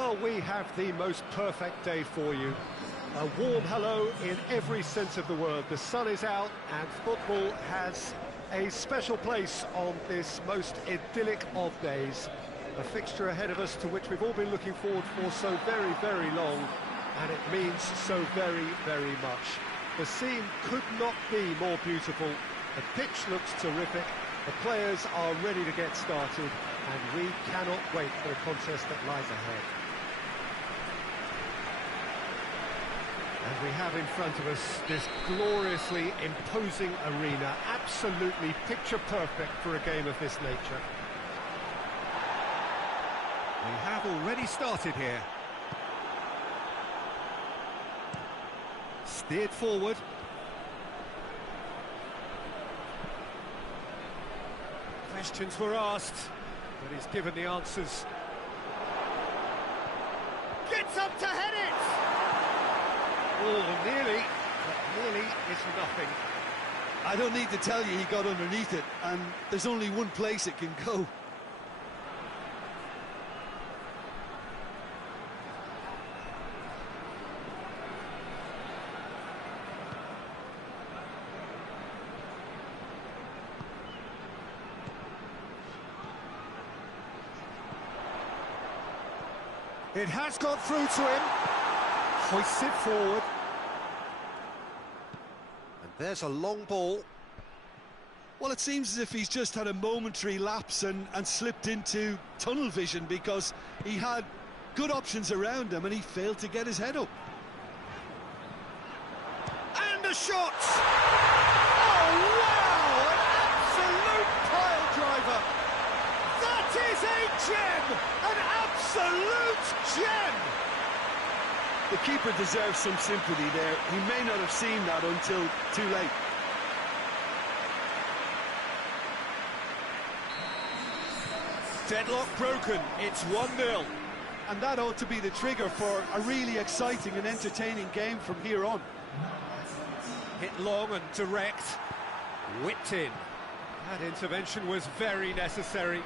Well, we have the most perfect day for you. A warm hello in every sense of the word. The sun is out and football has a special place on this most idyllic of days. A fixture ahead of us to which we've all been looking forward for so very, very long, and it means so very, very much. The scene could not be more beautiful. The pitch looks terrific. The players are ready to get started, and we cannot wait for the contest that lies ahead. And we have in front of us this gloriously imposing arena, absolutely picture-perfect for a game of this nature. We have already started here. Steered forward. Questions were asked, but he's given the answers. Gets up to head it! Oh, nearly, but nearly is nothing. I don't need to tell you he got underneath it, and there's only one place it can go. It has got through to him. Hoists it forward. And there's a long ball. Well, it seems as if he's just had a momentary lapse and slipped into tunnel vision, because he had good options around him and he failed to get his head up. And a shot! Oh, wow! An absolute pile driver! That is a gem! An absolute gem! The keeper deserves some sympathy there. He may not have seen that until too late. Deadlock broken, it's 1-0. And that ought to be the trigger for a really exciting and entertaining game from here on. Hit long and direct, whipped in. That intervention was very necessary.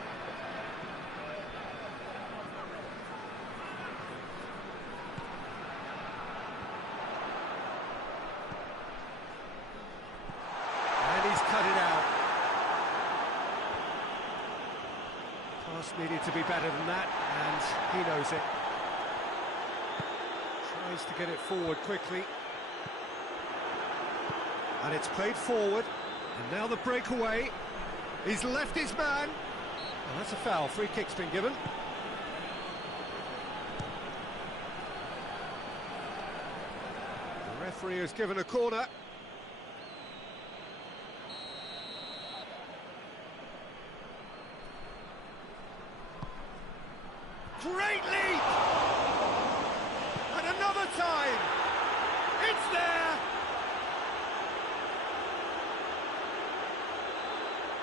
And he's cut it out. Pass needed to be better than that, and he knows it. Tries to get it forward quickly. And it's played forward, and now the breakaway. He's left his man. Oh, that's a foul. Free kick's been given. The referee has given a corner. Great leap! And another time! It's there!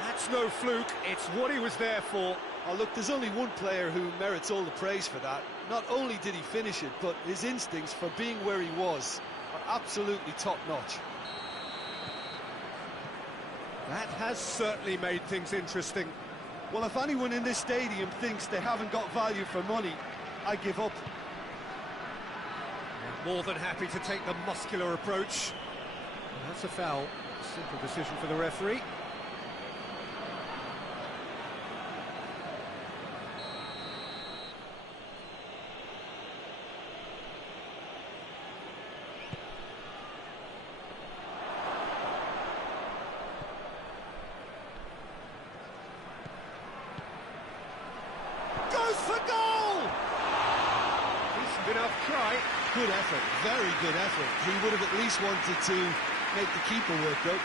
That's no fluke, it's what he was there for. Oh, look, there's only one player who merits all the praise for that. Not only did he finish it, but his instincts for being where he was are absolutely top-notch. That has certainly made things interesting. Well, if anyone in this stadium thinks they haven't got value for money, I give up. More than happy to take the muscular approach. That's a foul. Simple decision for the referee. For goal! Decent enough try. Good effort, very good effort. He would have at least wanted to make the keeper work, though.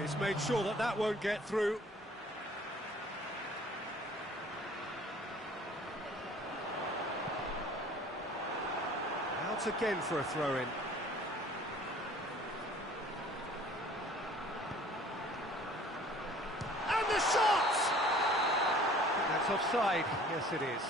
He's made sure that that won't get through. Out again for a throw-in. And the shot! offside. Yes, it is.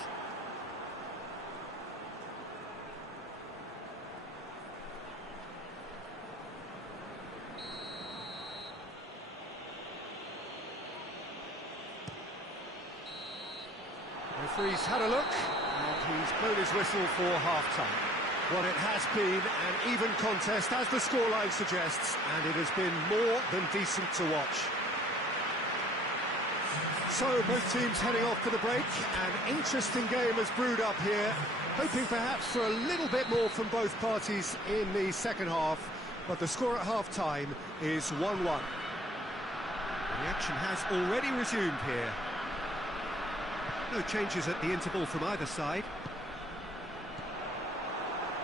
Referee's had a look, and he's blown his whistle for half-time. Well, it has been an even contest, as the scoreline suggests, and it has been more than decent to watch. So, both teams heading off to the break. An interesting game has brewed up here, hoping perhaps for a little bit more from both parties in the second half, but the score at half-time is 1-1. The action has already resumed here. No changes at the interval from either side.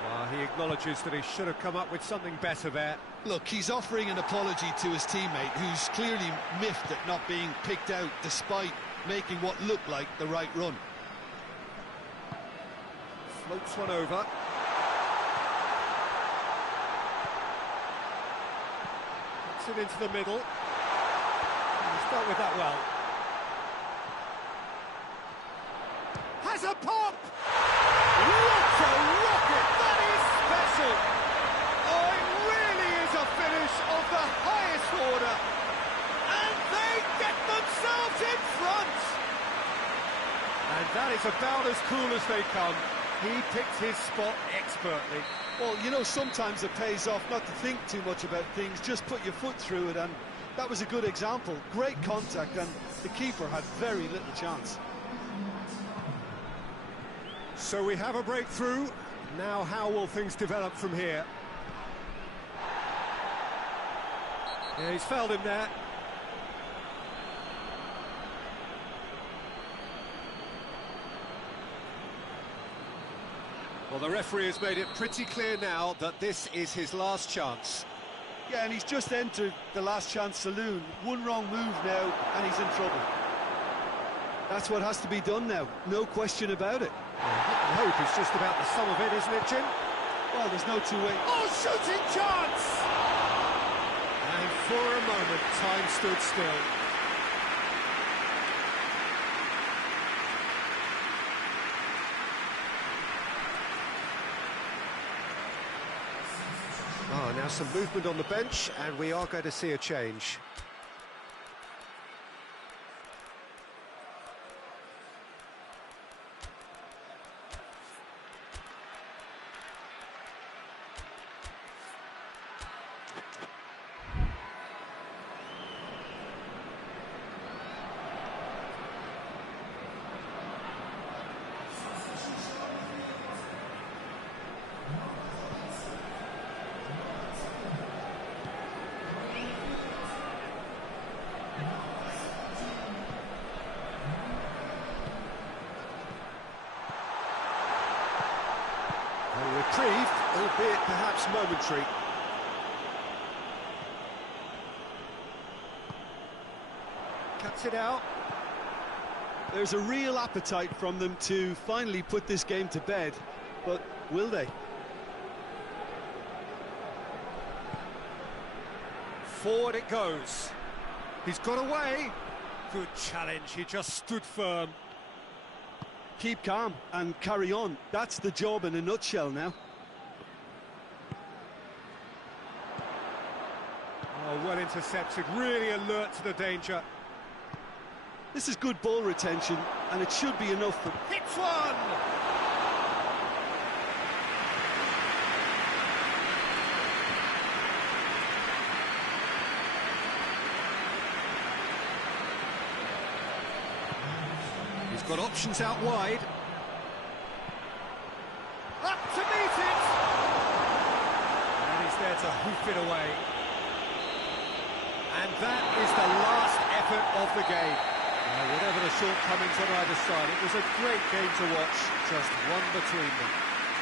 Well, he acknowledges that he should have come up with something better there. Look, he's offering an apology to his teammate, who's clearly miffed at not being picked out despite making what looked like the right run. Floats one over. Puts it into the middle. He's dealt with that well. Has a pop! What a rocket! That is special! Oh, it really is a finish of the highest order! And they get themselves in front! And that is about as cool as they come. He picked his spot expertly. Well, you know, sometimes it pays off not to think too much about things, just put your foot through it, and that was a good example. Great contact, and the keeper had very little chance. So we have a breakthrough. Now how will things develop from here? Yeah, he's fouled him there. Well, the referee has made it pretty clear now that this is his last chance. Yeah, and he's just entered the last chance saloon. One wrong move now, and he's in trouble. That's what has to be done now, no question about it. I hope it's just about the sum of it, isn't it, Jim? Well, there's no two-way. Oh, shooting chance! And for a moment, time stood still. Oh, now some movement on the bench, and we are going to see a change. Reprieve, albeit perhaps momentary. Cuts it out. There's a real appetite from them to finally put this game to bed, but will they? Forward it goes. He's got away. Good challenge, he just stood firm. Keep calm and carry on. That's the job in a nutshell now. Oh, well intercepted, really alert to the danger. This is good ball retention, and it should be enough for... Hits one! He's got options out wide. Up to meet it! And he's there to hoof it away. And that is the last effort of the game. Whatever the shortcomings on either side, it was a great game to watch, just one between them.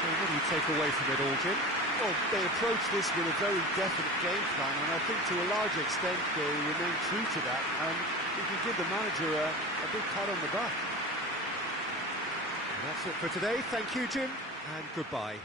So what do you take away from it all, Jim? Well, they approached this with a very definite game plan, and I think to a large extent they remain true to that, and we can give the manager a big pat on the back. And that's it for today. Thank you, Jim, and goodbye.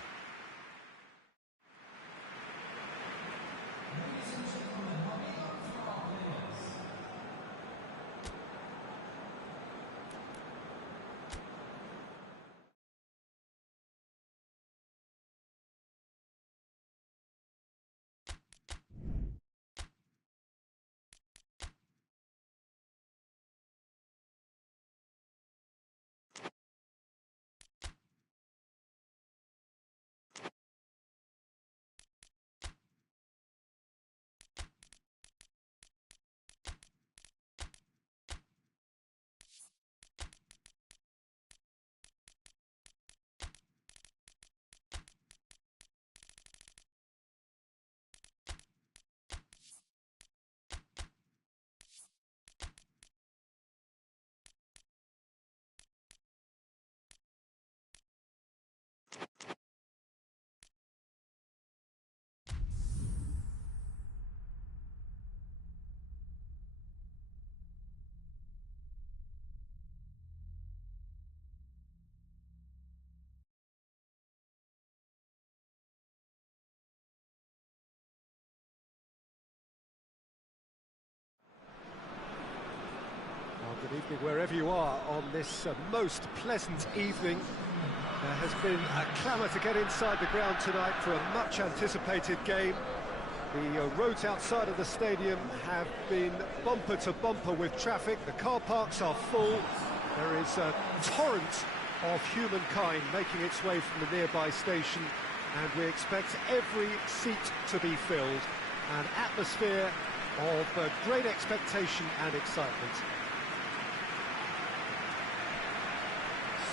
Wherever you are on this most pleasant evening, there has been a clamour to get inside the ground tonight for a much-anticipated game. The roads outside of the stadium have been bumper to bumper with traffic. The car parks are full. There is a torrent of humankind making its way from the nearby station, and we expect every seat to be filled. An atmosphere of great expectation and excitement.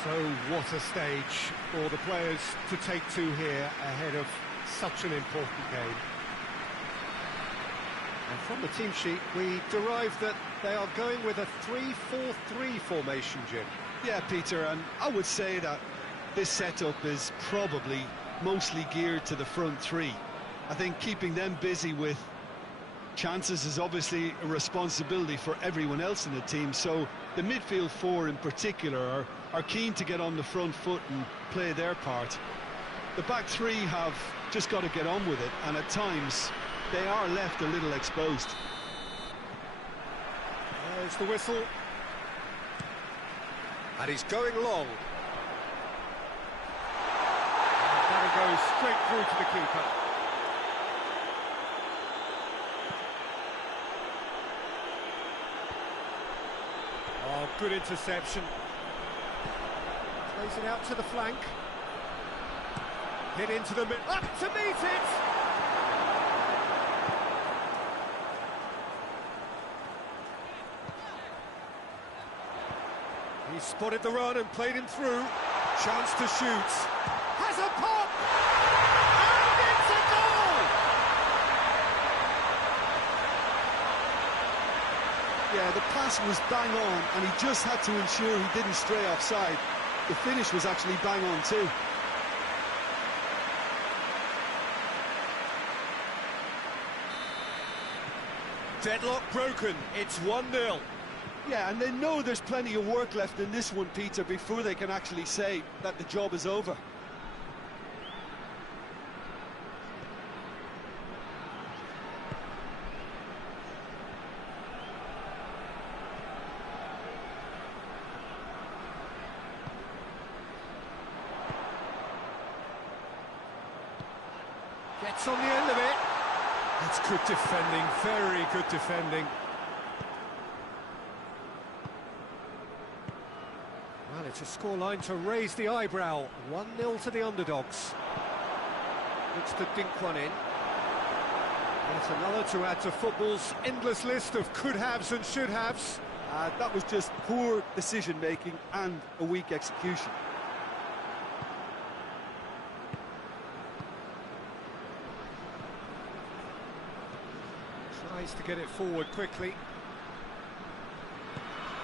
So what a stage for the players to take to here ahead of such an important game. And from the team sheet, we derive that they are going with a 3-4-3 formation, Jim. Yeah, Peter, and I would say that this setup is probably mostly geared to the front three. I think keeping them busy with chances is obviously a responsibility for everyone else in the team, so the midfield four in particular are keen to get on the front foot and play their part. The back three have just got to get on with it, and at times they are left a little exposed. There's the whistle. And he's going long. And that'll go straight through to the keeper. Oh, good interception. Plays it out to the flank. Hit into the middle. Up to meet it! He spotted the run and played him through. Chance to shoot. Has a pop! And it's a goal! Yeah, the pass was bang on, and he just had to ensure he didn't stray offside. The finish was actually bang on too. Deadlock broken. It's 1-0. Yeah, and they know there's plenty of work left in this one, Peter, before they can actually say that the job is over. Gets on the end of it. That's good defending, very good defending. Well, it's a scoreline to raise the eyebrow. 1-0 to the underdogs. Looks to dink one in. That's another to add to football's endless list of could-haves and should-haves. That was just poor decision-making and a weak execution. Tries to get it forward quickly.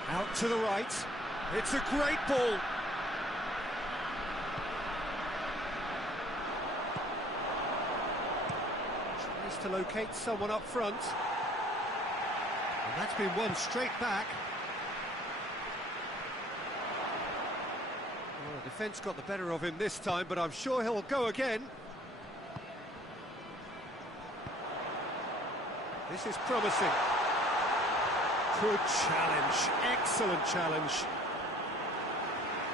Out to the right. It's a great ball. Tries to locate someone up front. And that's been won straight back. Well, the defence got the better of him this time, but I'm sure he'll go again. This is promising. Good challenge, excellent challenge.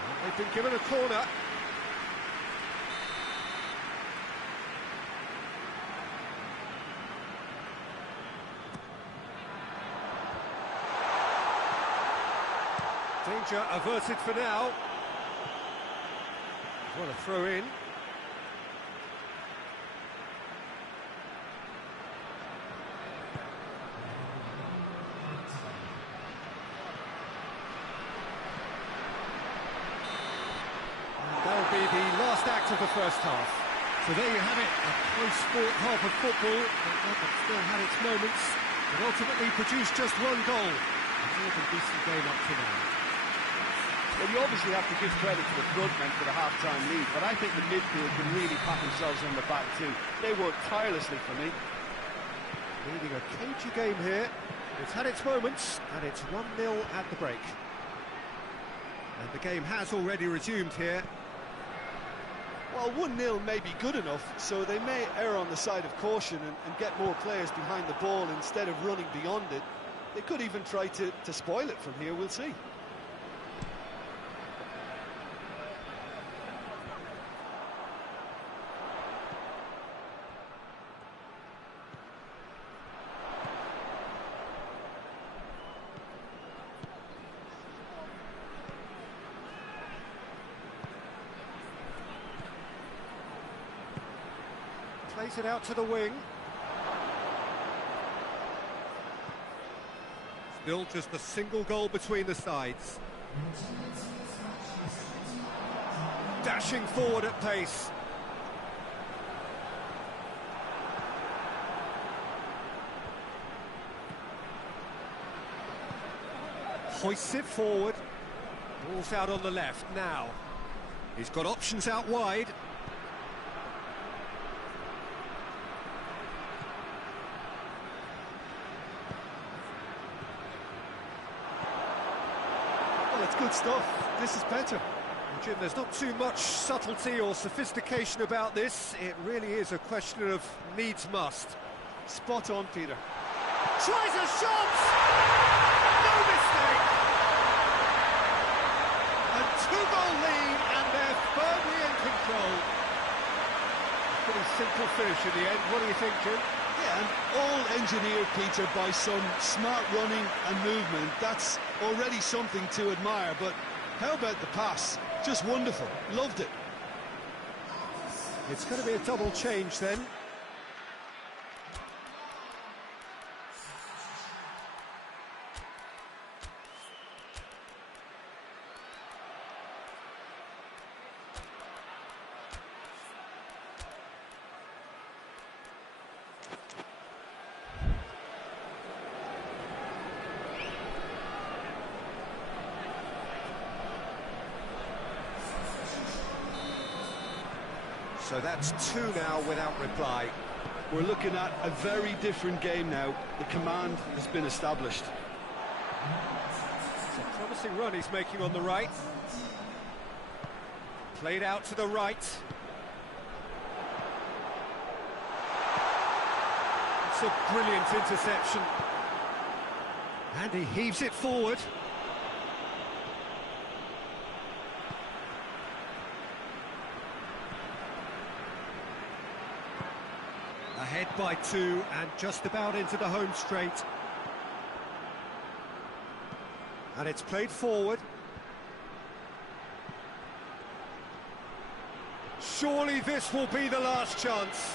And they've been given a corner. Danger averted for now. What a throw in. That'll be the last act of the first half. So there you have it, a close-fought half of football that still had its moments, but ultimately produced just one goal. A more than decent game up to now. Well, you obviously have to give credit to the front men for the half-time lead, but I think the midfield can really pat themselves on the back too. They worked tirelessly for me. Leading a cagey game here. It's had its moments, and it's 1-0 at the break. And the game has already resumed here. Well, 1-0 may be good enough, so they may err on the side of caution and get more players behind the ball instead of running beyond it. They could even try to spoil it from here, we'll see. Plays it out to the wing. Still just a single goal between the sides. Dashing forward at pace. Hoists it forward. Ball's out on the left now. He's got options out wide. It's good stuff. This is better. Jim, there's not too much subtlety or sophistication about this. It really is a question of needs must. Spot on, Peter. Tries a shot! No mistake! A two-goal lead, and they're firmly in control. Pretty simple finish in the end. What do you think, Jim? Yeah, and all engineered, Peter, by some smart running and movement. That's already something to admire, but how about the pass? Just wonderful. Loved it. It's going to be a double change then. So that's two now without reply. We're looking at a very different game now. The command has been established. It's a promising run he's making on the right. Played out to the right. It's a brilliant interception. And he heaves it forward. Ahead by two and just about into the home straight. And it's played forward. Surely this will be the last chance.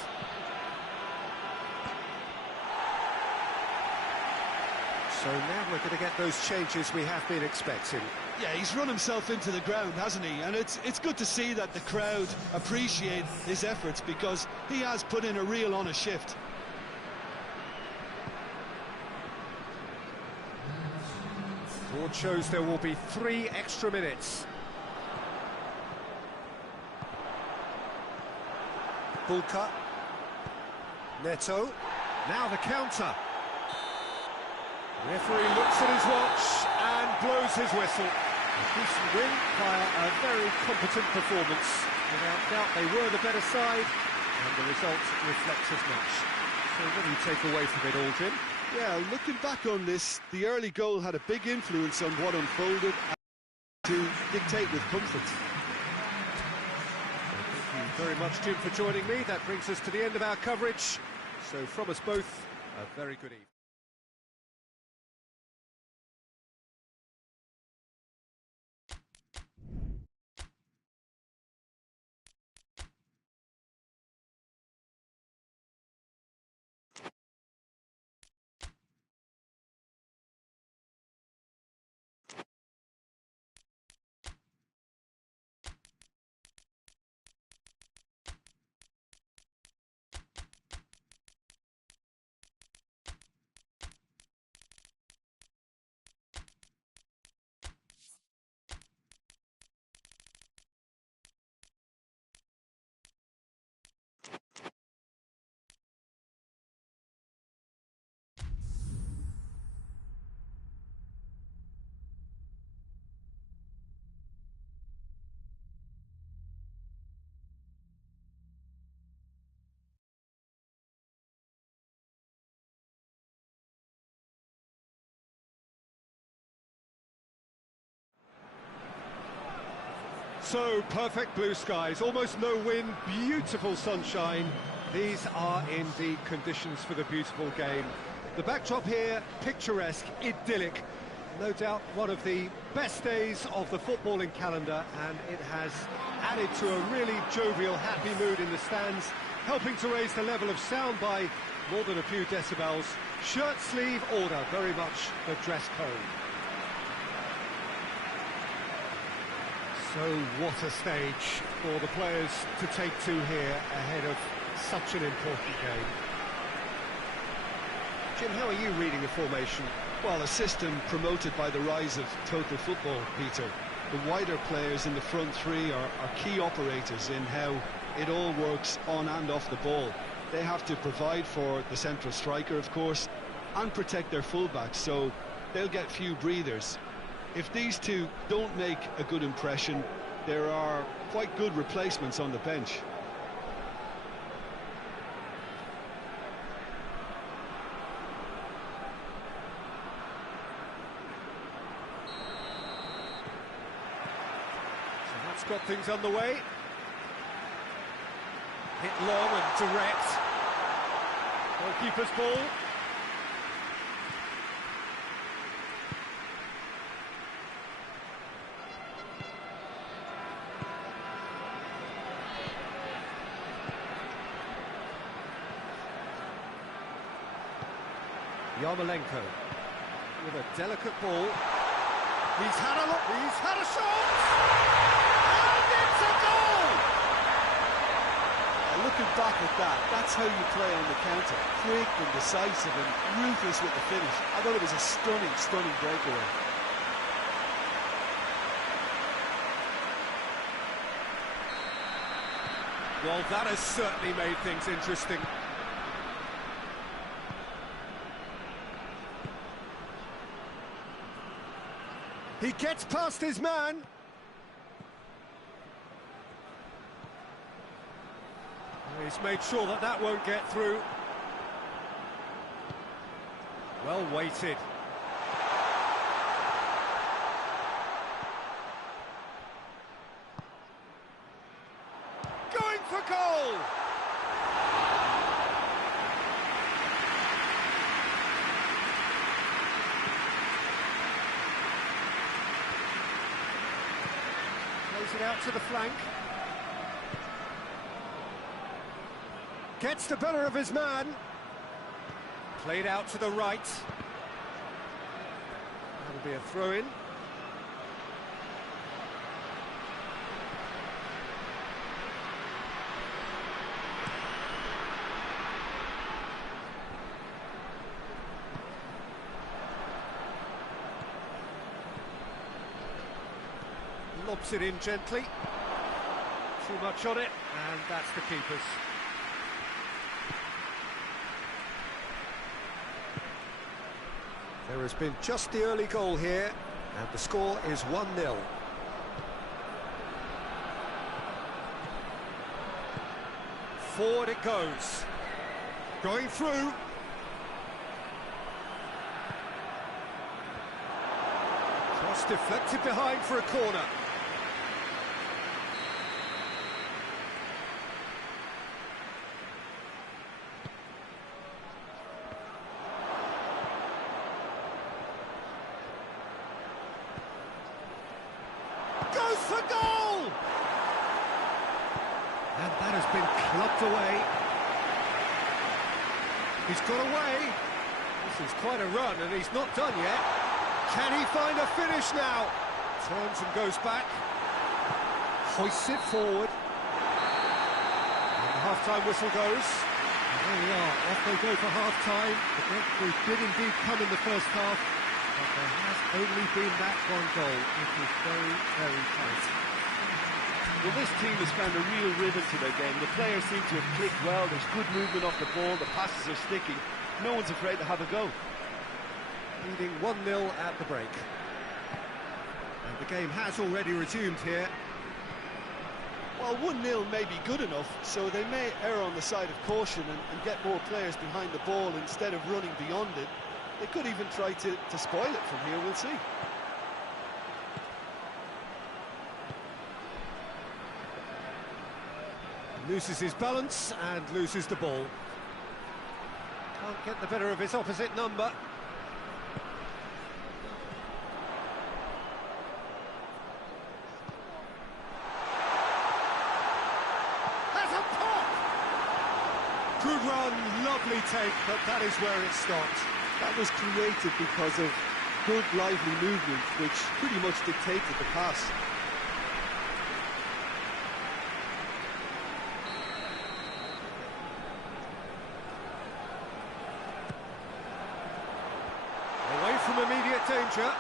So now we're going to get those changes we have been expecting. Yeah, he's run himself into the ground, hasn't he? And it's good to see that the crowd appreciate his efforts, because he has put in a real honest shift. Board shows there will be 3 extra minutes. Bulka. Neto. Now the counter. Referee looks at his watch and blows his whistle. A decent win via a very competent performance. Without doubt, they were the better side, and the result reflects as much. So what do you take away from it all, Jim? Yeah, looking back on this, the early goal had a big influence on what unfolded to dictate with comfort. Thank you very much, Jim, for joining me. That brings us to the end of our coverage. So from us both, a very good evening. So, perfect blue skies, almost no wind, beautiful sunshine. These are indeed conditions for the beautiful game. The backdrop here, picturesque, idyllic. No doubt one of the best days of the footballing calendar, and it has added to a really jovial, happy mood in the stands, helping to raise the level of sound by more than a few decibels. Shirt sleeve order, very much the dress code. So what a stage for the players to take to here ahead of such an important game. Jim, how are you reading the formation? Well, a system promoted by the rise of total football, Peter. The wider players in the front three are key operators in how it all works on and off the ball. They have to provide for the central striker, of course, and protect their fullbacks, so they'll get few breathers. If these two don't make a good impression, there are quite good replacements on the bench. So that's got things underway. Hit long and direct. Goalkeeper's ball. Yarmolenko with a delicate ball. He's had a look, he's had a shot! And it's a goal! Looking back at that, that's how you play on the counter. Quick and decisive and ruthless with the finish. I thought it was a stunning, stunning breakaway. Well, that has certainly made things interesting. He gets past his man. He's made sure that that won't get through. Well weighted. Going for goal! Plays it out to the flank. Gets the better of his man. Played out to the right. That'll be a throw-in. Lobs it in gently. Too much on it, and that's the keeper's. There has been just the early goal here, and the score is 1-0. Forward it goes. Going through. Cross deflected behind for a corner. Goes for goal! And that has been clubbed away. He's got away. This is quite a run, and he's not done yet. Can he find a finish now? Turns and goes back. Hoists it forward. And the half-time whistle goes. And there we are, off they go for half-time. The breakthrough did indeed come in the first half, but there has only been that one goal. It is very, very tight. Well, this team has found a real rhythm to their game. The players seem to have clicked well. There's good movement off the ball. The passes are sticking. No one's afraid to have a go. Leading 1-0 at the break. And the game has already resumed here. Well, 1-0 may be good enough, so they may err on the side of caution and get more players behind the ball instead of running beyond it. They could even try to spoil it from here, we'll see. Loses his balance and loses the ball. Can't get the better of his opposite number. Has a pop! Good run, lovely take, but that is where it stopped. That was created because of good, lively movement, which pretty much dictated the pass. Away from immediate danger.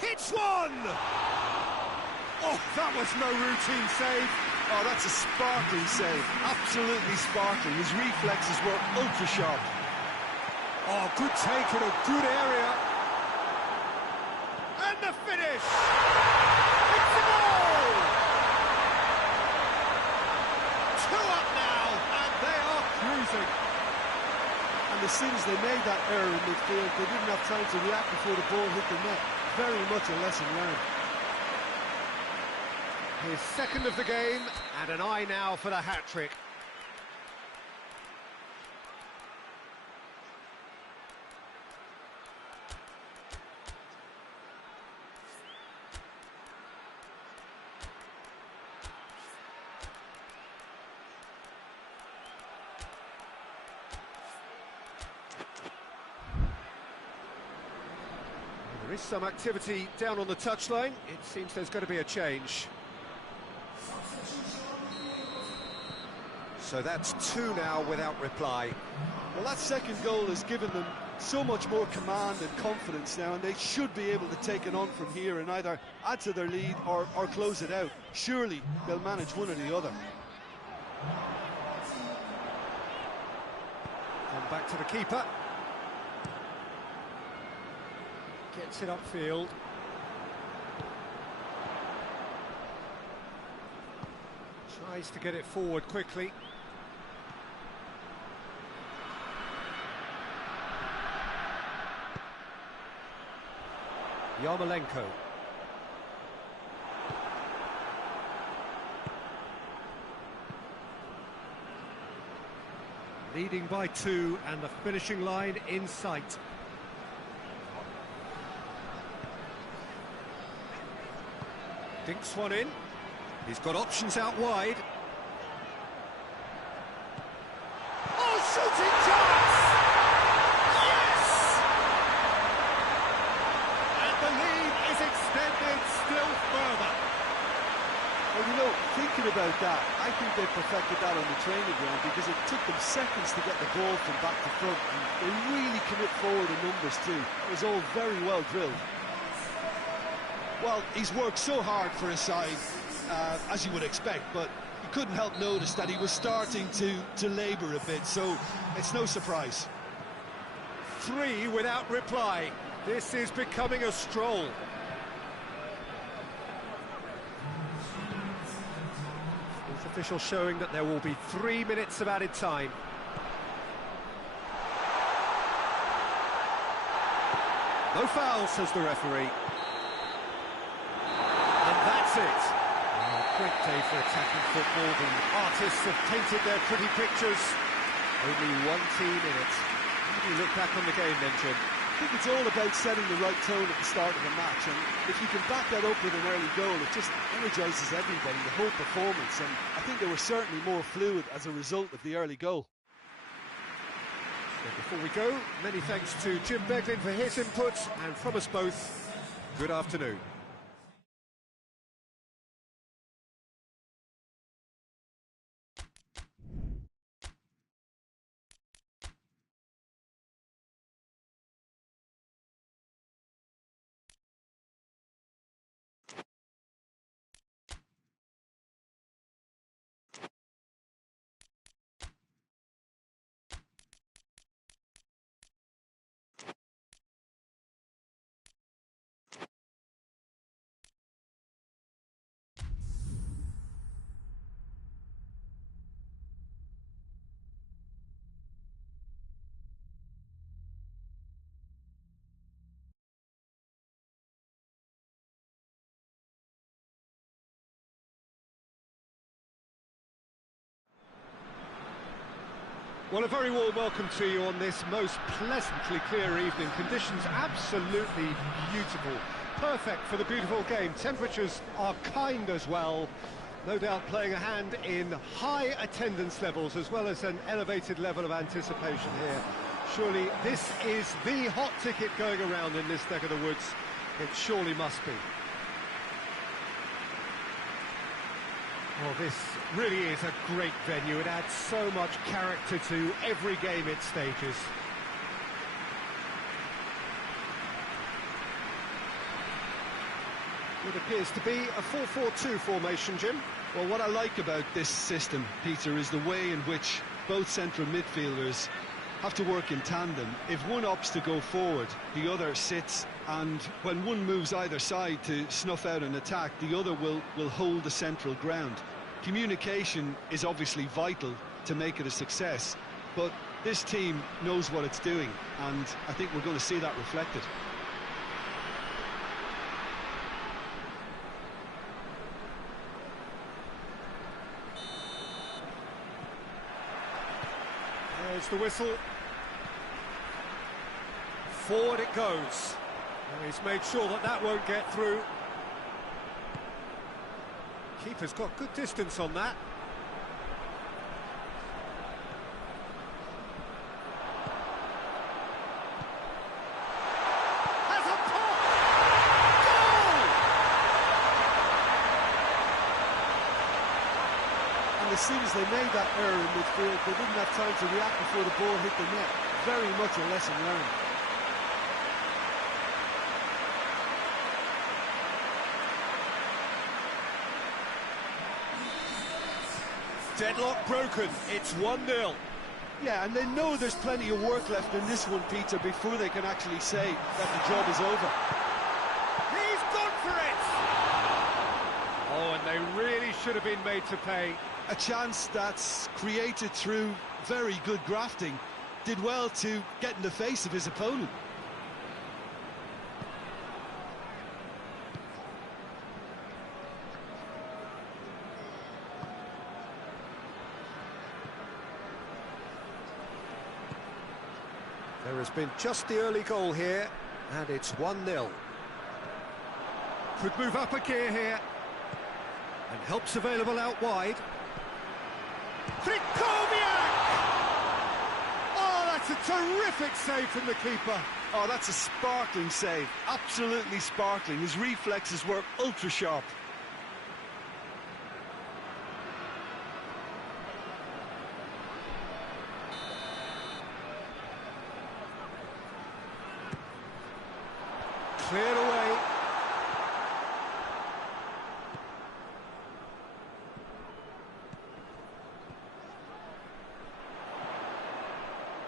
Hits one! Oh, that was no routine save. Oh, that's a sparkling save. Absolutely sparkling. His reflexes were ultra sharp. Oh, good take in a good area. And the finish! It's a goal! 2 up now, and they are cruising. And as soon as they made that error in midfield, they didn't have time to react before the ball hit the net. Very much a lesson learned. His second of the game, and an eye now for the hat-trick. There is some activity down on the touchline. It seems there's going to be a change. So that's 2 now without reply. Well, that second goal has given them so much more command and confidence now, and they should be able to take it on from here and either add to their lead or close it out. Surely they'll manage one or the other. Come back to the keeper. Gets it upfield. Tries to get it forward quickly. Yarmolenko. Leading by 2 and the finishing line in sight. Dinks one in. He's got options out wide. Oh, shooting chance! Yes! And the lead is extended still further. Well, you know, thinking about that, I think they perfected that on the training ground because it took them seconds to get the ball from back to front, and they really commit forward in numbers too. It was all very well drilled. Well, he's worked so hard for his side, as you would expect, but you couldn't help notice that he was starting to labour a bit, so it's no surprise. 3 without reply. This is becoming a stroll. Fourth official showing that there will be 3 minutes of added time. No foul, says the referee. And that's it. Oh, great day for attacking football. The artists have painted their pretty pictures. Only one team in it. How do you look back on the game then, Jim? I think it's all about setting the right tone at the start of a match, and if you can back that up with an early goal, it just energises everybody, the whole performance, and I think they were certainly more fluid as a result of the early goal. So before we go, many thanks to Jim Beglin for his input, and from us both, good afternoon. Well, a very warm welcome to you on this most pleasantly clear evening. Conditions absolutely beautiful. Perfect for the beautiful game. Temperatures are kind as well. No doubt playing a hand in high attendance levels as well as an elevated level of anticipation here. Surely this is the hot ticket going around in this neck of the woods. It surely must be. Well, this really is a great venue. It adds so much character to every game it stages. It appears to be a 4-4-2 formation, Jim. Well, what I like about this system, Peter, is the way in which both central midfielders have to work in tandem. If one opts to go forward, the other sits, and when one moves either side to snuff out an attack, the other will hold the central ground. Communication is obviously vital to make it a success, but this team knows what it's doing, and I think we're going to see that reflected. There's the whistle. Forward it goes. And he's made sure that that won't get through. Keeper's got good distance on that. Has a pop! Goal! And as soon as they made that error in midfield, they didn't have time to react before the ball hit the net. Very much a lesson learned. Deadlock broken, it's 1-0. Yeah, and they know there's plenty of work left in this one, Peter, before they can actually say that the job is over. He's gone for it! Oh, and they really should have been made to pay. A chance that's created through very good grafting. Did well to get in the face of his opponent. There has been just the early goal here, and it's 1-0. Could move up a gear here. And help's available out wide. Krikowiak! Oh, that's a terrific save from the keeper. Oh, that's a sparkling save. Absolutely sparkling. His reflexes were ultra sharp. Cleared away.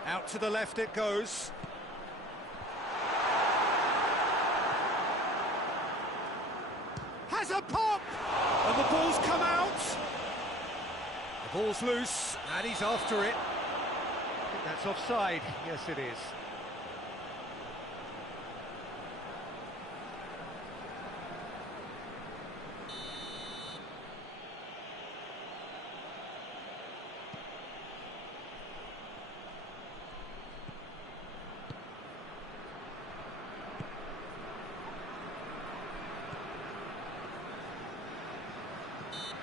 Out to the left it goes. Has a pop! And the ball's come out. The ball's loose, and he's after it. I think that's offside. Yes, it is.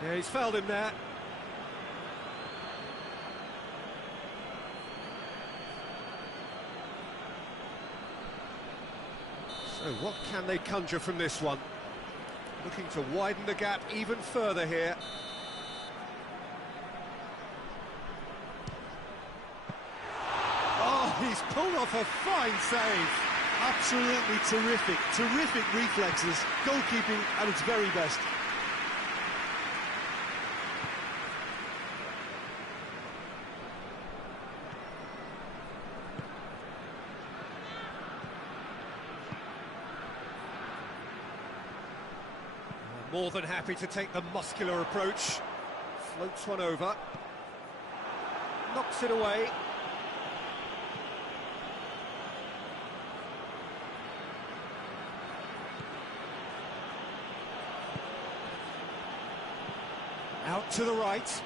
Yeah, he's fouled him there. So what can they conjure from this one? Looking to widen the gap even further here. Oh, he's pulled off a fine save. Absolutely terrific. Terrific reflexes. Goalkeeping at its very best. More than happy to take the muscular approach. Floats one over. Knocks it away. Out to the right.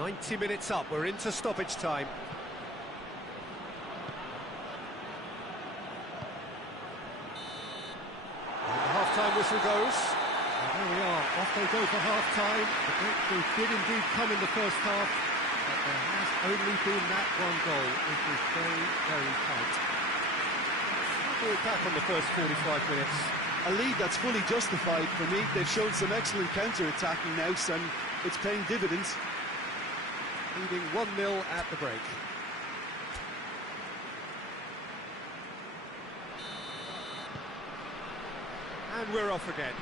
90 minutes up, we're into stoppage time. And the half-time whistle goes. And there we are, off they go for half-time. The breakthrough did indeed come in the first half, but there has only been that one goal. It was very, very tight. Ball back on the first 45 minutes. A lead that's fully justified for me. They've shown some excellent counter-attacking now, and it's paying dividends. Leading 1-0 at the break. And we're off again.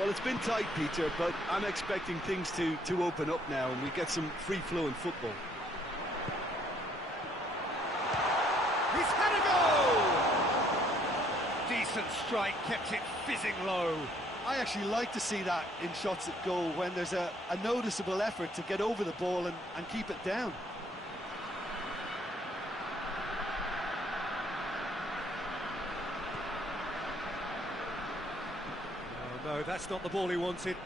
Well, it's been tight, Peter, but I'm expecting things to open up now and we get some free-flowing football. He's had a goal! Decent strike, kept it fizzing low. I actually like to see that in shots at goal when there's a noticeable effort to get over the ball and keep it down. Oh, no, that's not the ball he wanted.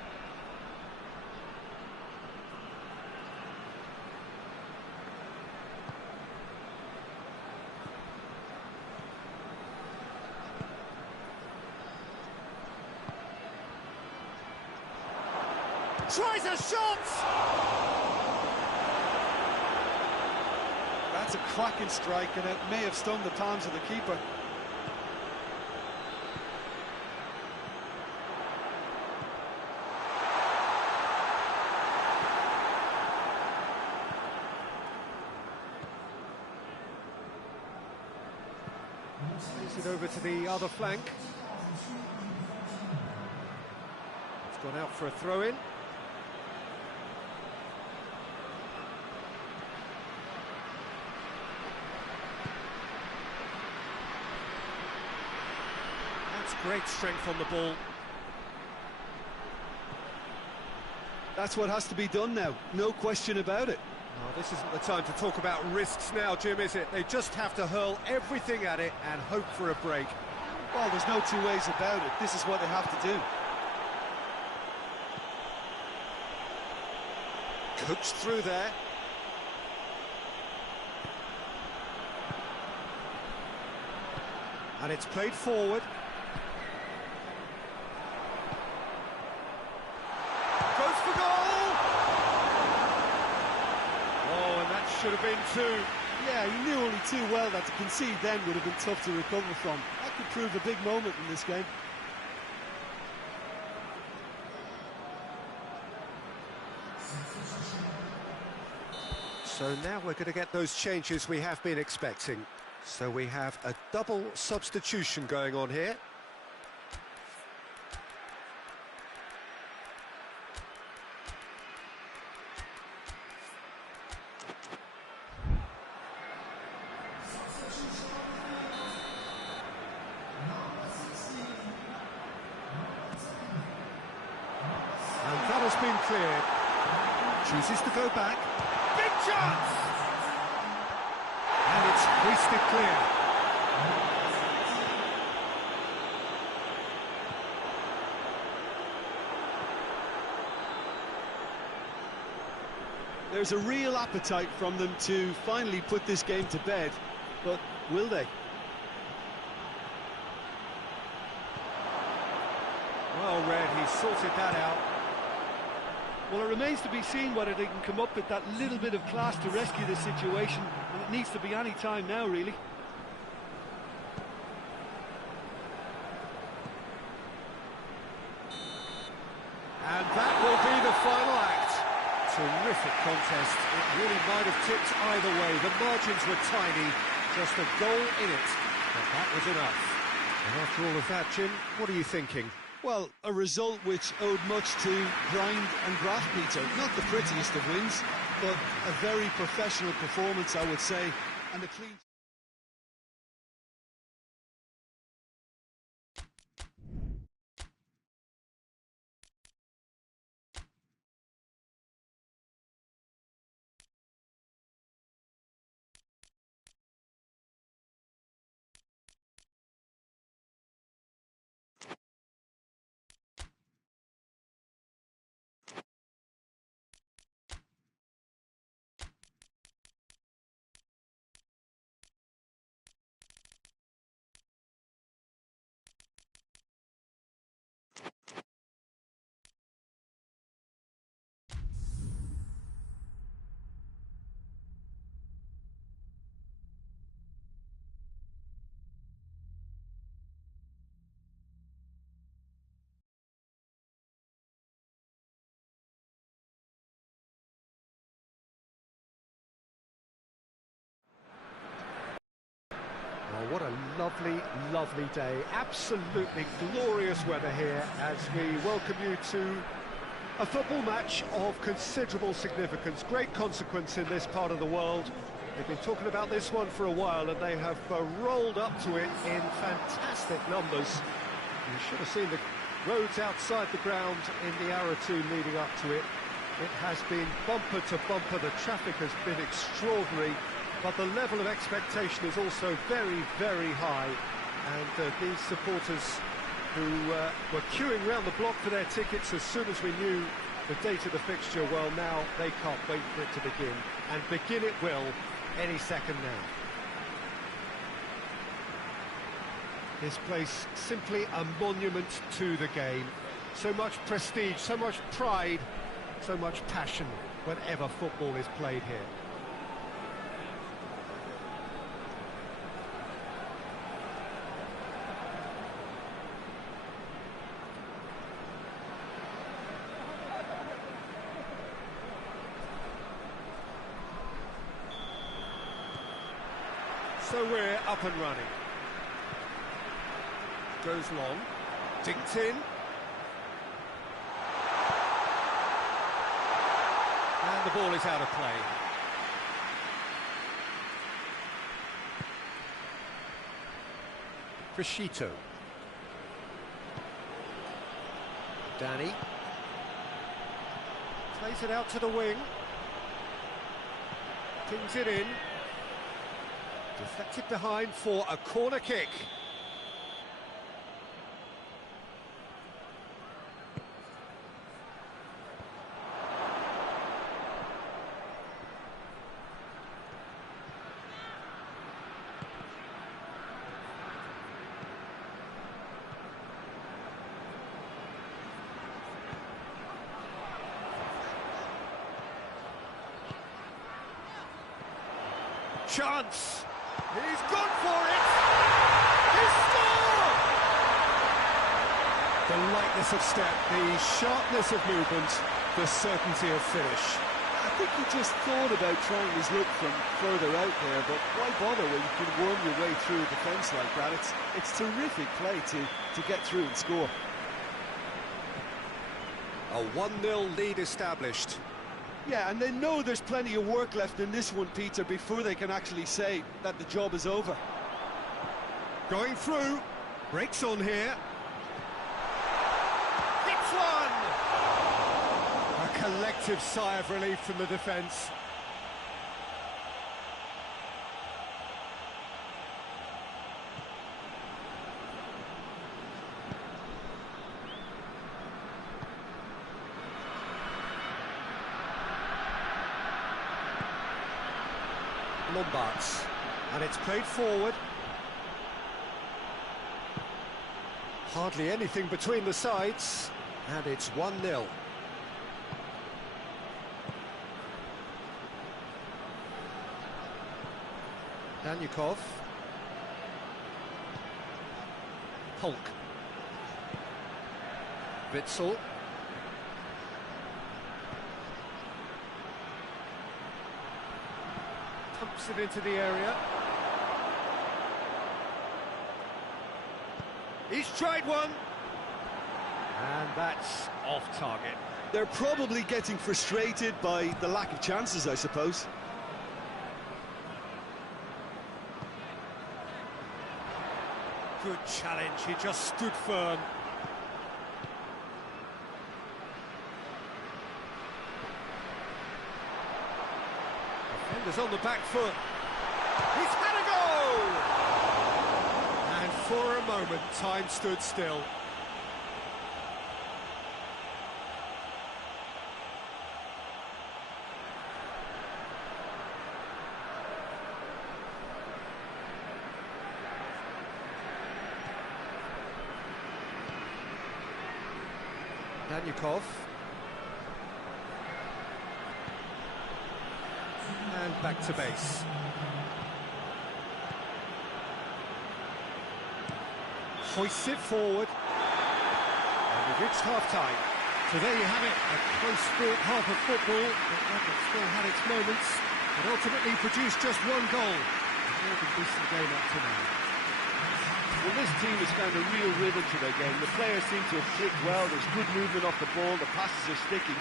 Tries a shot! That's a cracking strike, and it may have stung the palms of the keeper. Plays it over to the other flank. It's gone out for a throw-in. Great strength on the ball. That's what has to be done now, no question about it. Oh, this isn't the time to talk about risks now, Jim, is it? They just have to hurl everything at it and hope for a break. Well, there's no two ways about it. This is what they have to do. Coached through there. And it's played forward. Goes for goal! Oh, and that should have been two. Yeah, he knew only too well that to concede then would have been tough to recover from. That could prove a big moment in this game. So now we're going to get those changes we have been expecting. So we have a double substitution going on here. And that has been cleared. Chooses to go back. Big chance! And it's hoisted clear. There's a real appetite from them to finally put this game to bed, but will they? Well read, he sorted that out. Well, it remains to be seen whether they can come up with that little bit of class to rescue this situation, and it needs to be any time now, really. And that will be the final act. Terrific contest. It really might have tipped either way. The margins were tiny, just a goal in it, but that was enough. And after all of that, Jim, what are you thinking? Well, a result which owed much to grind and graft, Peter. Not the prettiest of wins, but a very professional performance, I would say, and a clean... What a lovely, lovely day. Absolutely glorious weather here as we welcome you to a football match of considerable significance, great consequence in this part of the world. They've been talking about this one for a while and they have rolled up to it in fantastic numbers. You should have seen the roads outside the ground in the hour or two leading up to it. It has been bumper to bumper, the traffic has been extraordinary, but the level of expectation is also very, very high. And these supporters who were queuing round the block for their tickets as soon as we knew the date of the fixture, well, now they can't wait for it to begin. And begin it will any second now. This place simply a monument to the game. So much prestige, so much pride, so much passion whenever football is played here. So we're up and running. Goes long, dinked in. And the ball is out of play. Crescito. Danny. Plays it out to the wing. Pings it in. Deflected behind for a corner kick. Chance! He's gone for it! He scored! The lightness of step, the sharpness of movement, the certainty of finish. I think he just thought about trying his luck from further out there, but why bother when you can worm your way through a defence like that? It's terrific play to get through and score. A 1-0 lead established. Yeah, and they know there's plenty of work left in this one, Peter, before they can actually say that the job is over. Going through, breaks on here. Hits one! A collective sigh of relief from the defence. Lombards, and it's played forward. Hardly anything between the sides, and it's 1-0. Danyukov. Hulk. Witzel. Pumps it into the area. He's tried one. And that's off target. They're probably getting frustrated by the lack of chances, I suppose. Good challenge, he just stood firm. Defender's on the back foot. He's had a go! And for a moment, time stood still. Danyukov. And back to base. Hoists it forward. And we've reached half-time. So there you have it, a close-fought half of football, but one that still had its moments, and ultimately produced just one goal. A more than decent game up to now. Well, this team has found a real rhythm to their game. The players seem to have clicked well. There's good movement off the ball. The passes are sticking.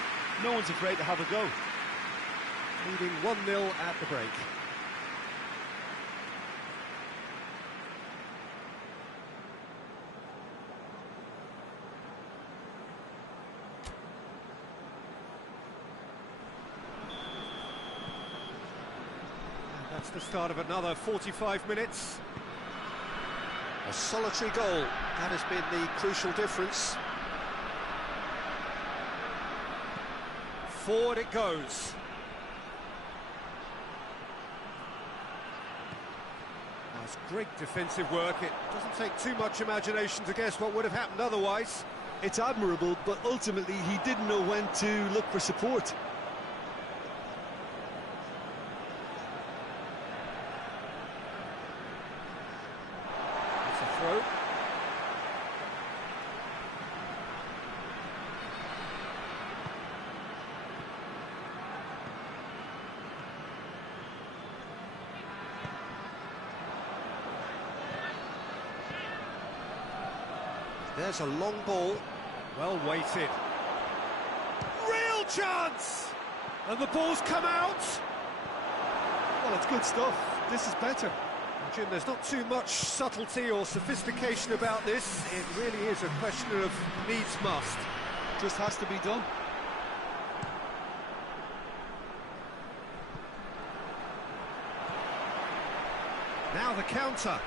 No one's afraid to have a go. Leading 1-0 at the break. And that's the start of another 45 minutes. A solitary goal, that has been the crucial difference. Forward it goes. That's great defensive work. It doesn't take too much imagination to guess what would have happened otherwise. It's admirable, but ultimately he didn't know when to look for support. It's a throw. There's a long ball, well weighted. Real chance! And the ball's come out! Well, it's good stuff. This is better. Jim, there's not too much subtlety or sophistication about this. It really is a question of needs must. Just has to be done. Now the counter.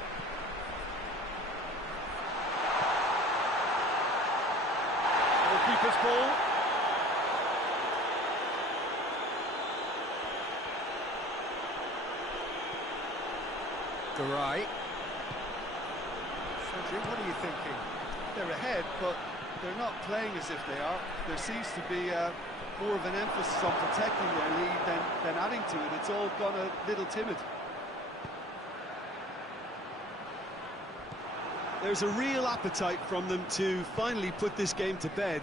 Goalkeeper's ball. Garay. Cedric, what are you thinking? They're ahead, but they're not playing as if they are. There seems to be more of an emphasis on protecting their lead than adding to it. It's all gone a little timid. There's a real appetite from them to finally put this game to bed,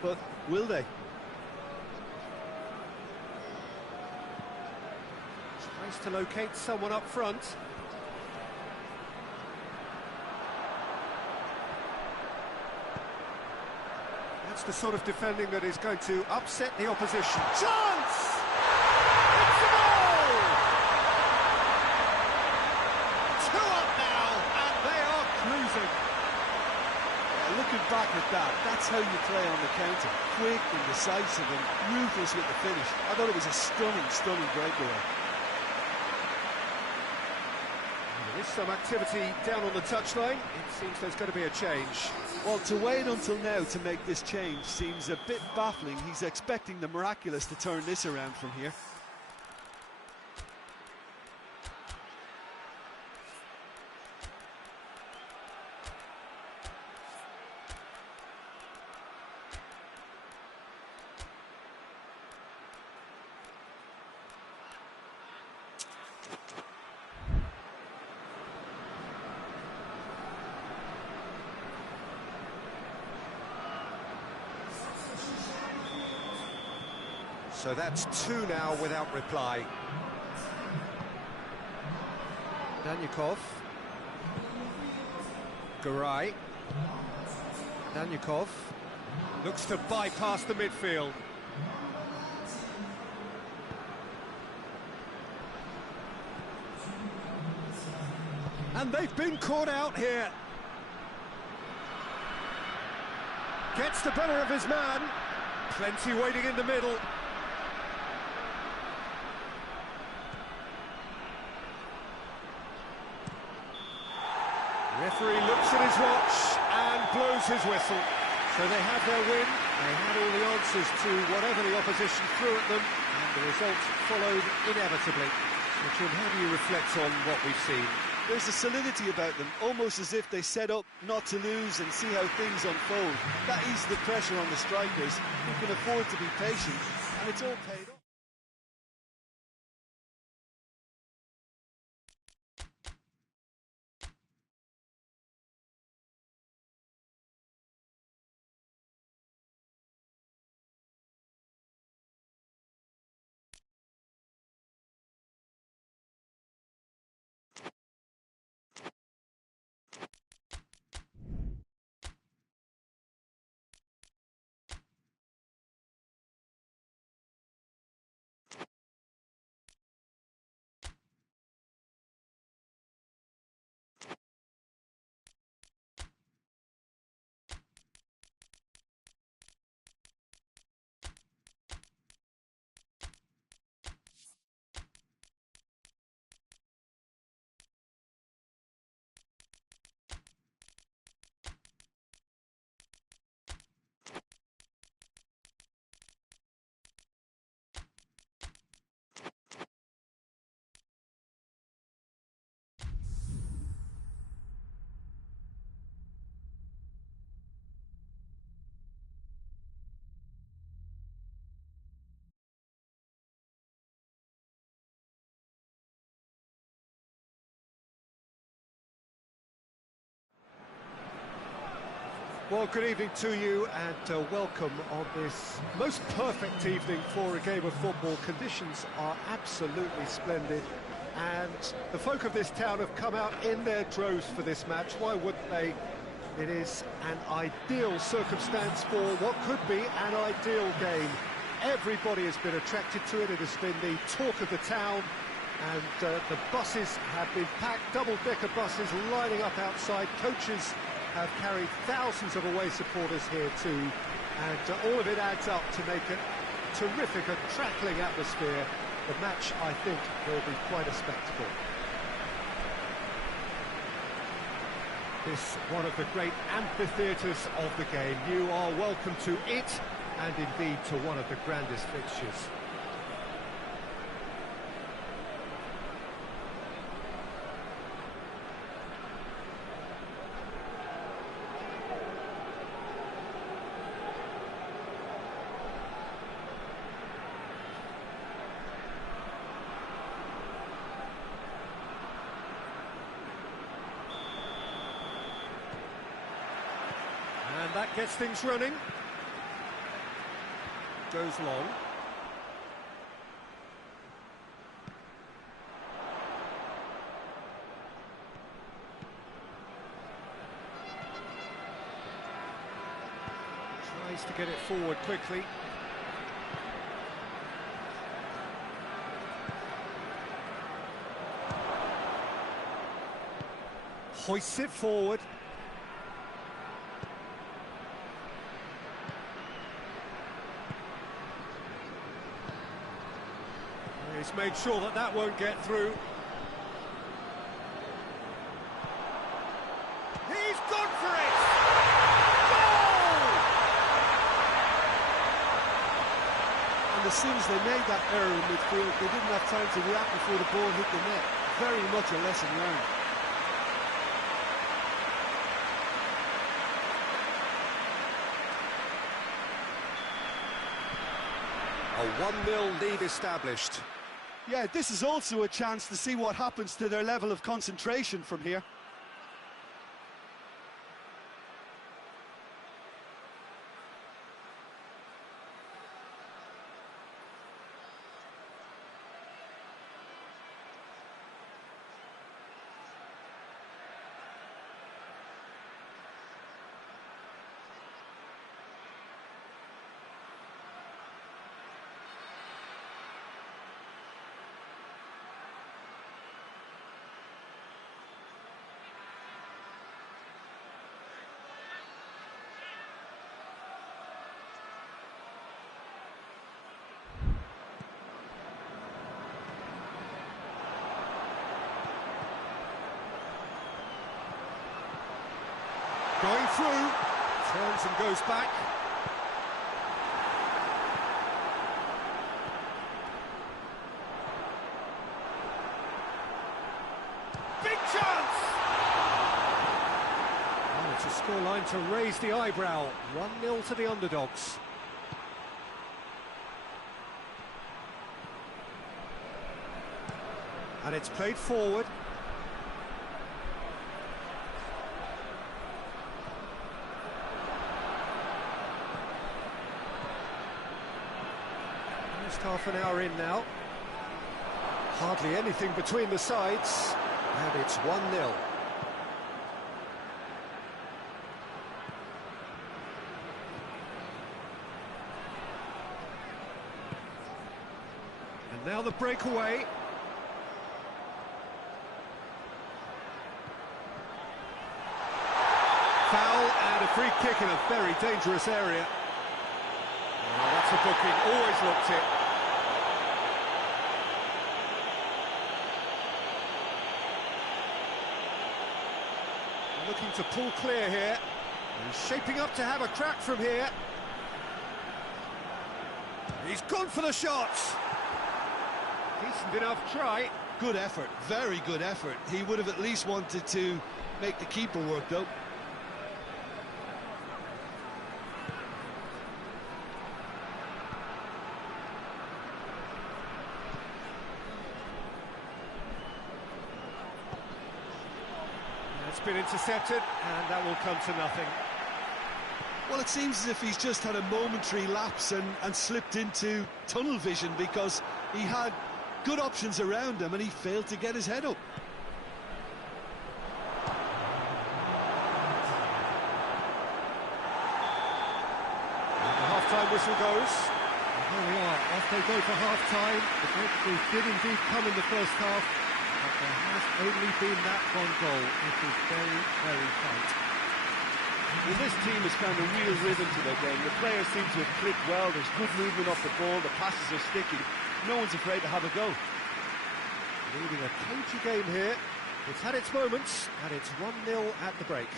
but will they? Tries to locate someone up front. That's the sort of defending that is going to upset the opposition. Chance! It's a goal! 2 up now, and they are cruising. Looking back at that, that's how you play on the counter. Quick and decisive and ruthless with the finish. I thought it was a stunning breakaway. There is some activity down on the touchline. It seems there's going to be a change. Well, to wait until now to make this change seems a bit baffling. He's expecting the miraculous to turn this around from here. So that's 2 now without reply. Danyakov. Garay. Danyakov looks to bypass the midfield. And they've been caught out here. Gets the better of his man. Plenty waiting in the middle. Referee looks at his watch and blows his whistle. So they had their win, they had all the answers to whatever the opposition threw at them, and the result followed inevitably. So Jim, how do you reflect on what we've seen? There's a solidity about them, almost as if they set up not to lose and see how things unfold. That eases the pressure on the strikers, who can afford to be patient, and it's all paid off. Well, good evening to you and welcome on this most perfect evening for a game of football. Conditions are absolutely splendid and the folk of this town have come out in their droves for this match. Why wouldn't they? It is an ideal circumstance for what could be an ideal game. Everybody has been attracted to it. It has been the talk of the town, and the buses have been packed, double-decker buses lining up outside. Coaches have carried thousands of away supporters here too, and all of it adds up to make a terrific, a crackling atmosphere. The match, I think, will be quite a spectacle. This one of the great amphitheatres of the game. You are welcome to it, and indeed to one of the grandest fixtures. And that gets things running. Goes long. Tries to get it forward quickly. Hoists it forward. He's made sure that that won't get through. He's gone for it! Goal! And as soon as they made that error in midfield, they didn't have time to react before the ball hit the net. Very much a lesson learned. A 1-0 lead established. Yeah, this is also a chance to see what happens to their level of concentration from here. Going through, turns and goes back. Big chance! Oh, it's a scoreline to raise the eyebrow. 1-0 to the underdogs. And it's played forward. Half an hour in now. Hardly anything between the sides, and it's 1-0. And now the breakaway. Foul and a free kick in a very dangerous area. Oh, that's a booking, always looked it. Looking to pull clear here. He's shaping up to have a crack from here. He's gone for the shots. Decent enough try. Good effort, very good effort. He would have at least wanted to make the keeper work, though. It's been intercepted, and that will come to nothing. Well, it seems as if he's just had a momentary lapse and slipped into tunnel vision, because he had good options around him and he failed to get his head up. And the half-time whistle goes. And there we are, off they go for half-time. The breakthrough did indeed come in the first half, but there has only been that one goal. It is very, very tight. Well, this team has found a real rhythm to their game. The players seem to have clicked well. There's good movement off the ball. The passes are sticking. No one's afraid to have a go. Leading a cagey game here. It's had its moments, and it's 1-0 at the break.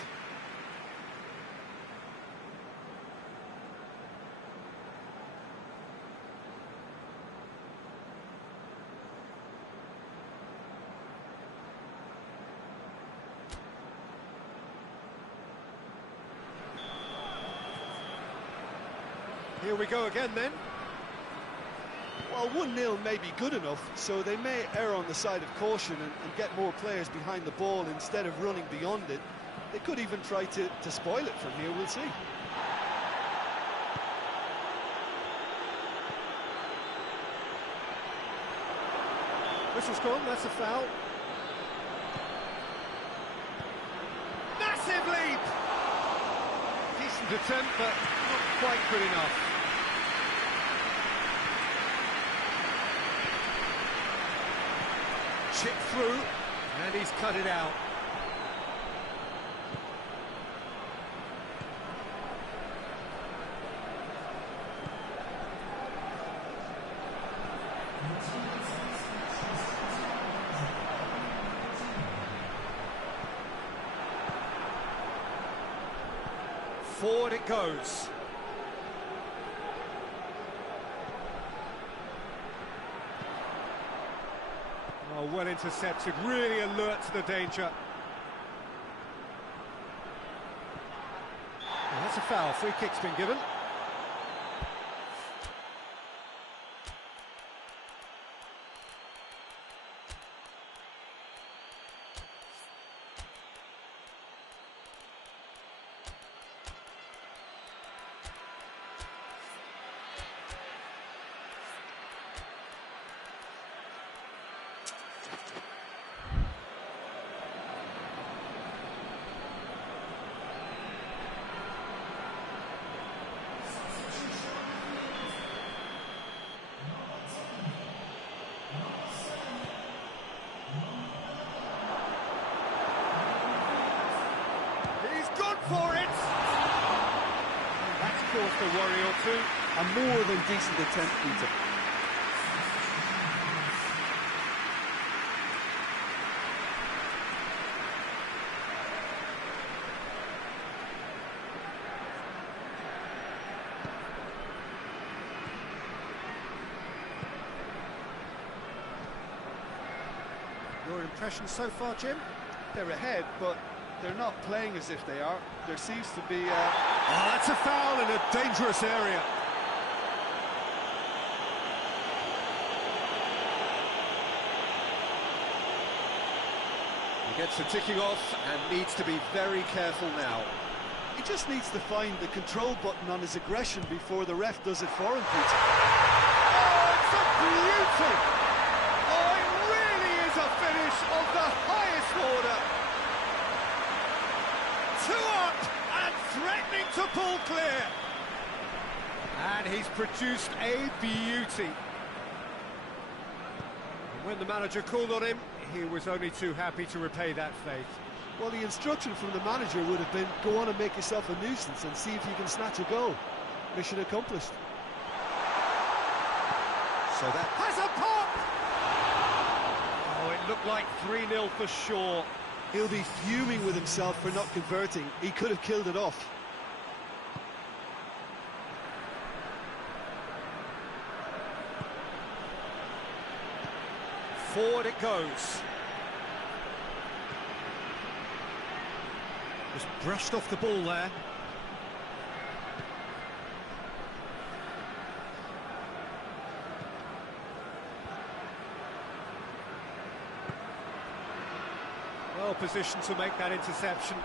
Here we go again then. Well, 1-0 may be good enough, so they may err on the side of caution and get more players behind the ball instead of running beyond it. They could even try to spoil it from here, we'll see. Whistle's gone, that's a foul. Massive leap! Decent attempt, but not quite good enough. Chip through, and he's cut it out. Forward it goes. Oh, well intercepted, really alert to the danger. Oh, that's a foul, free kick's been given. For it! That's caused a worry or two. A more than decent attempt, Peter. Your impression so far, Jim? They're ahead, but they're not playing as if they are. There seems to be Oh, that's a foul in a dangerous area. He gets the ticking off and needs to be very careful now. He just needs to find the control button on his aggression before the ref does it for him, Peter. Oh, it's a beauty! Oh, it really is a finish of the highest order. 2 up and threatening to pull clear. And he's produced a beauty. And when the manager called on him, he was only too happy to repay that faith. Well, the instruction from the manager would have been, go on and make yourself a nuisance and see if you can snatch a goal. Mission accomplished. So that has a pop! Oh, it looked like 3-0 for sure. He'll be fuming with himself for not converting. He could have killed it off. Forward it goes. Just brushed off the ball there. Well positioned to make that interception.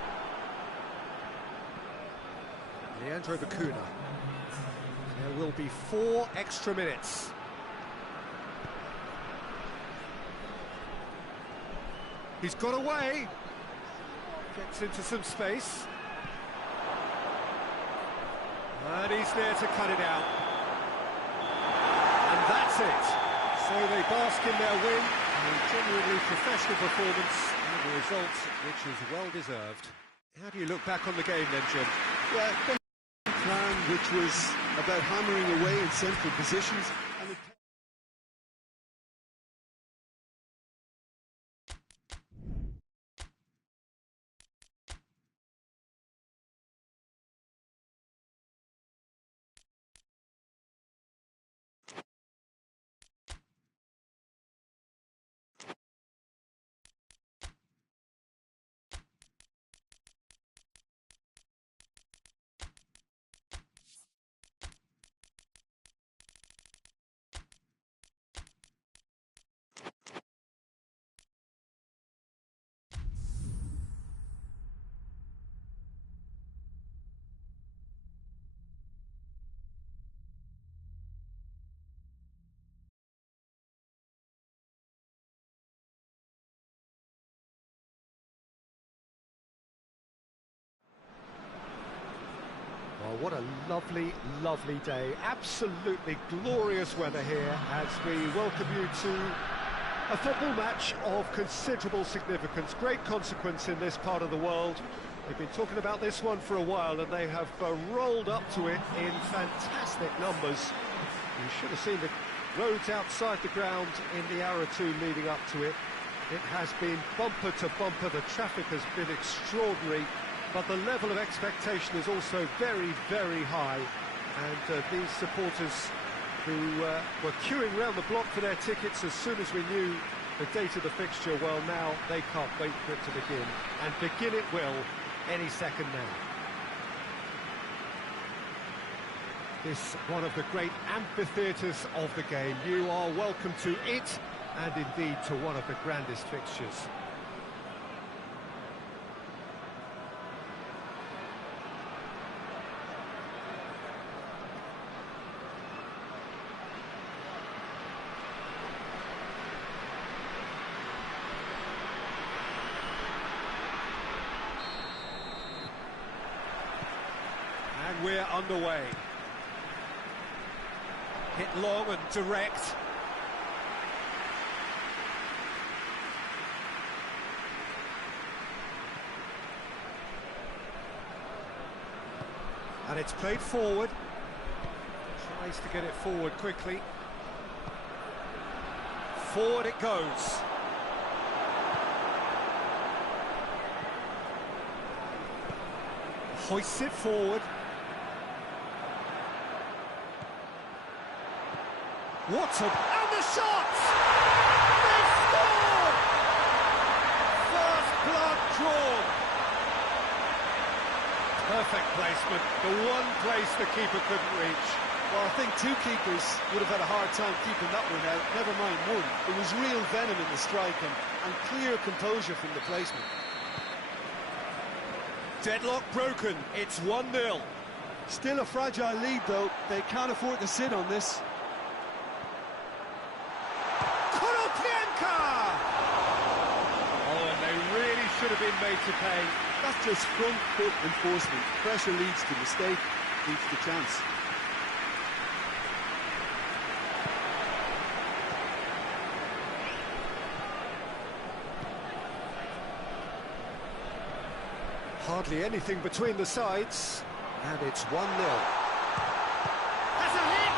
Leandro Bacuna. There will be 4 extra minutes. He's got away. Gets into some space. And he's there to cut it out. And that's it. So they bask in their win. A genuinely professional performance and a result which is well deserved. How do you look back on the game then, Jim? Yeah, the plan which was about hammering away in central positions. And Well, what a lovely, lovely day. Absolutely glorious weather here as we welcome you to a football match of considerable significance, great consequence in this part of the world. They've been talking about this one for a while and they have rolled up to it in fantastic numbers. You should have seen the roads outside the ground in the hour or two leading up to it. It has been bumper to bumper, the traffic has been extraordinary, but the level of expectation is also very, very high. And these supporters who were queuing round the block for their tickets as soon as we knew the date of the fixture, well, now they can't wait for it to begin. And begin it will any second now. This one of the great amphitheatres of the game. You are welcome to it, and indeed to one of the grandest fixtures. And we're underway. Hit long and direct. And it's played forward. Tries to get it forward quickly. Forward it goes. Hoists it forward. What a... And the shot! They score! First blood drawn. Perfect placement. The one place the keeper couldn't reach. well, I think 2 keepers would have had a hard time keeping that one out, never mind 1. It was real venom in the strike and clear composure from the placement. Deadlock broken, it's 1-0. Still a fragile lead though, they can't afford to sit on this. Oh, and they really should have been made to pay. That's just front foot enforcement. Pressure leads to mistake, leads to chance. Hardly anything between the sides, and it's 1-0. Has a hit!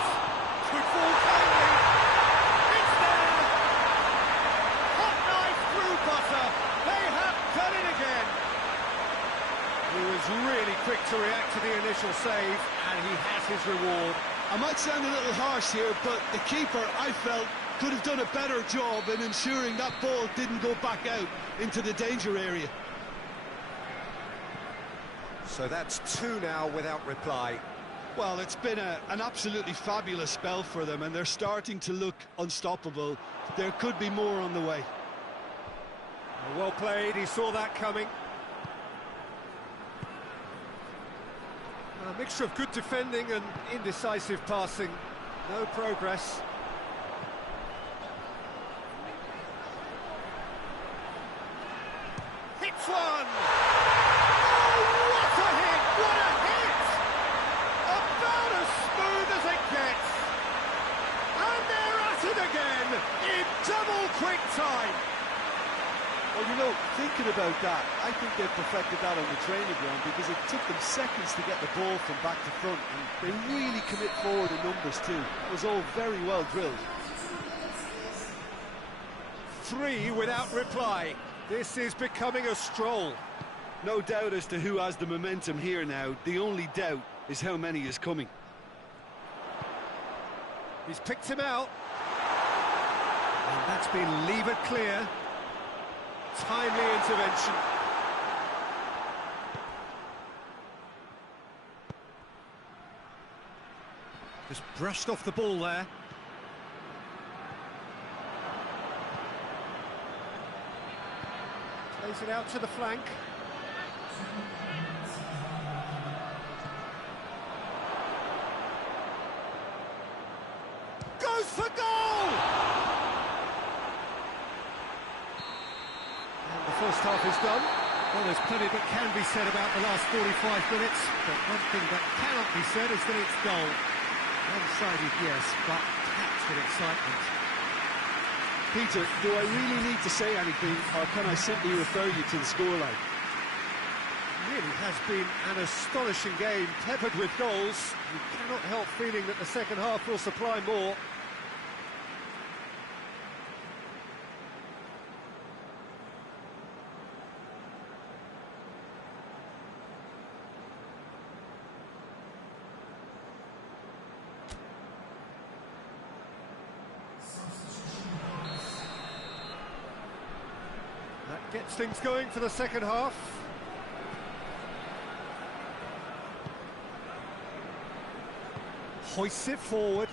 Could fall kindly. It's there! Hot knife through butter. They have done it again. He was really quick to react to the initial save, and he has his reward. I might sound a little harsh here, but the keeper, I felt, could have done a better job in ensuring that ball didn't go back out into the danger area. So that's 2 now without reply. Well, it's been an absolutely fabulous spell for them, and they're starting to look unstoppable. There could be more on the way. Well played, he saw that coming. A mixture of good defending and indecisive passing. No progress. Hits one! Oh, what a hit! What a hit! About as smooth as it gets. And they're at it again in double quick time. Well, you know, thinking about that, I think they've perfected that on the training ground because it took them seconds to get the ball from back to front, and they really commit forward in numbers too. It was all very well drilled. 3 without reply. This is becoming a stroll. No doubt as to who has the momentum here now. The only doubt is how many is coming. He's picked him out. And that's been levered clear. Timely intervention. Just brushed off the ball there. Plays it out to the flank. Goes for goal! And the first half is done. Well, there's plenty that can be said about the last 45 minutes, but one thing that cannot be said is that it's goal. One-sided, yes, but packed with excitement. Peter, do I really need to say anything, or can I simply refer you to the scoreline? It really has been an astonishing game, peppered with goals. You cannot help feeling that the second half will supply more. That gets things going for the second half. Hoists it forward.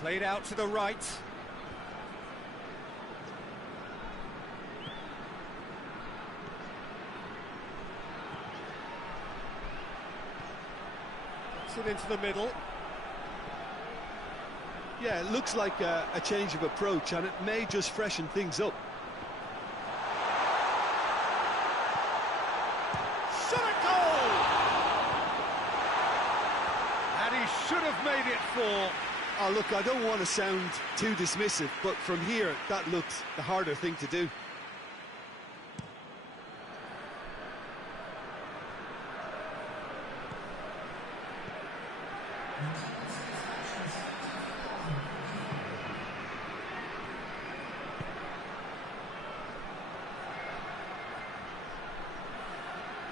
Played out to the right. Gets it into the middle. Yeah, it looks like a change of approach, and it may just freshen things up. Shot a goal! And he should have made it 4. Oh, look, I don't want to sound too dismissive, but from here, that looks the harder thing to do.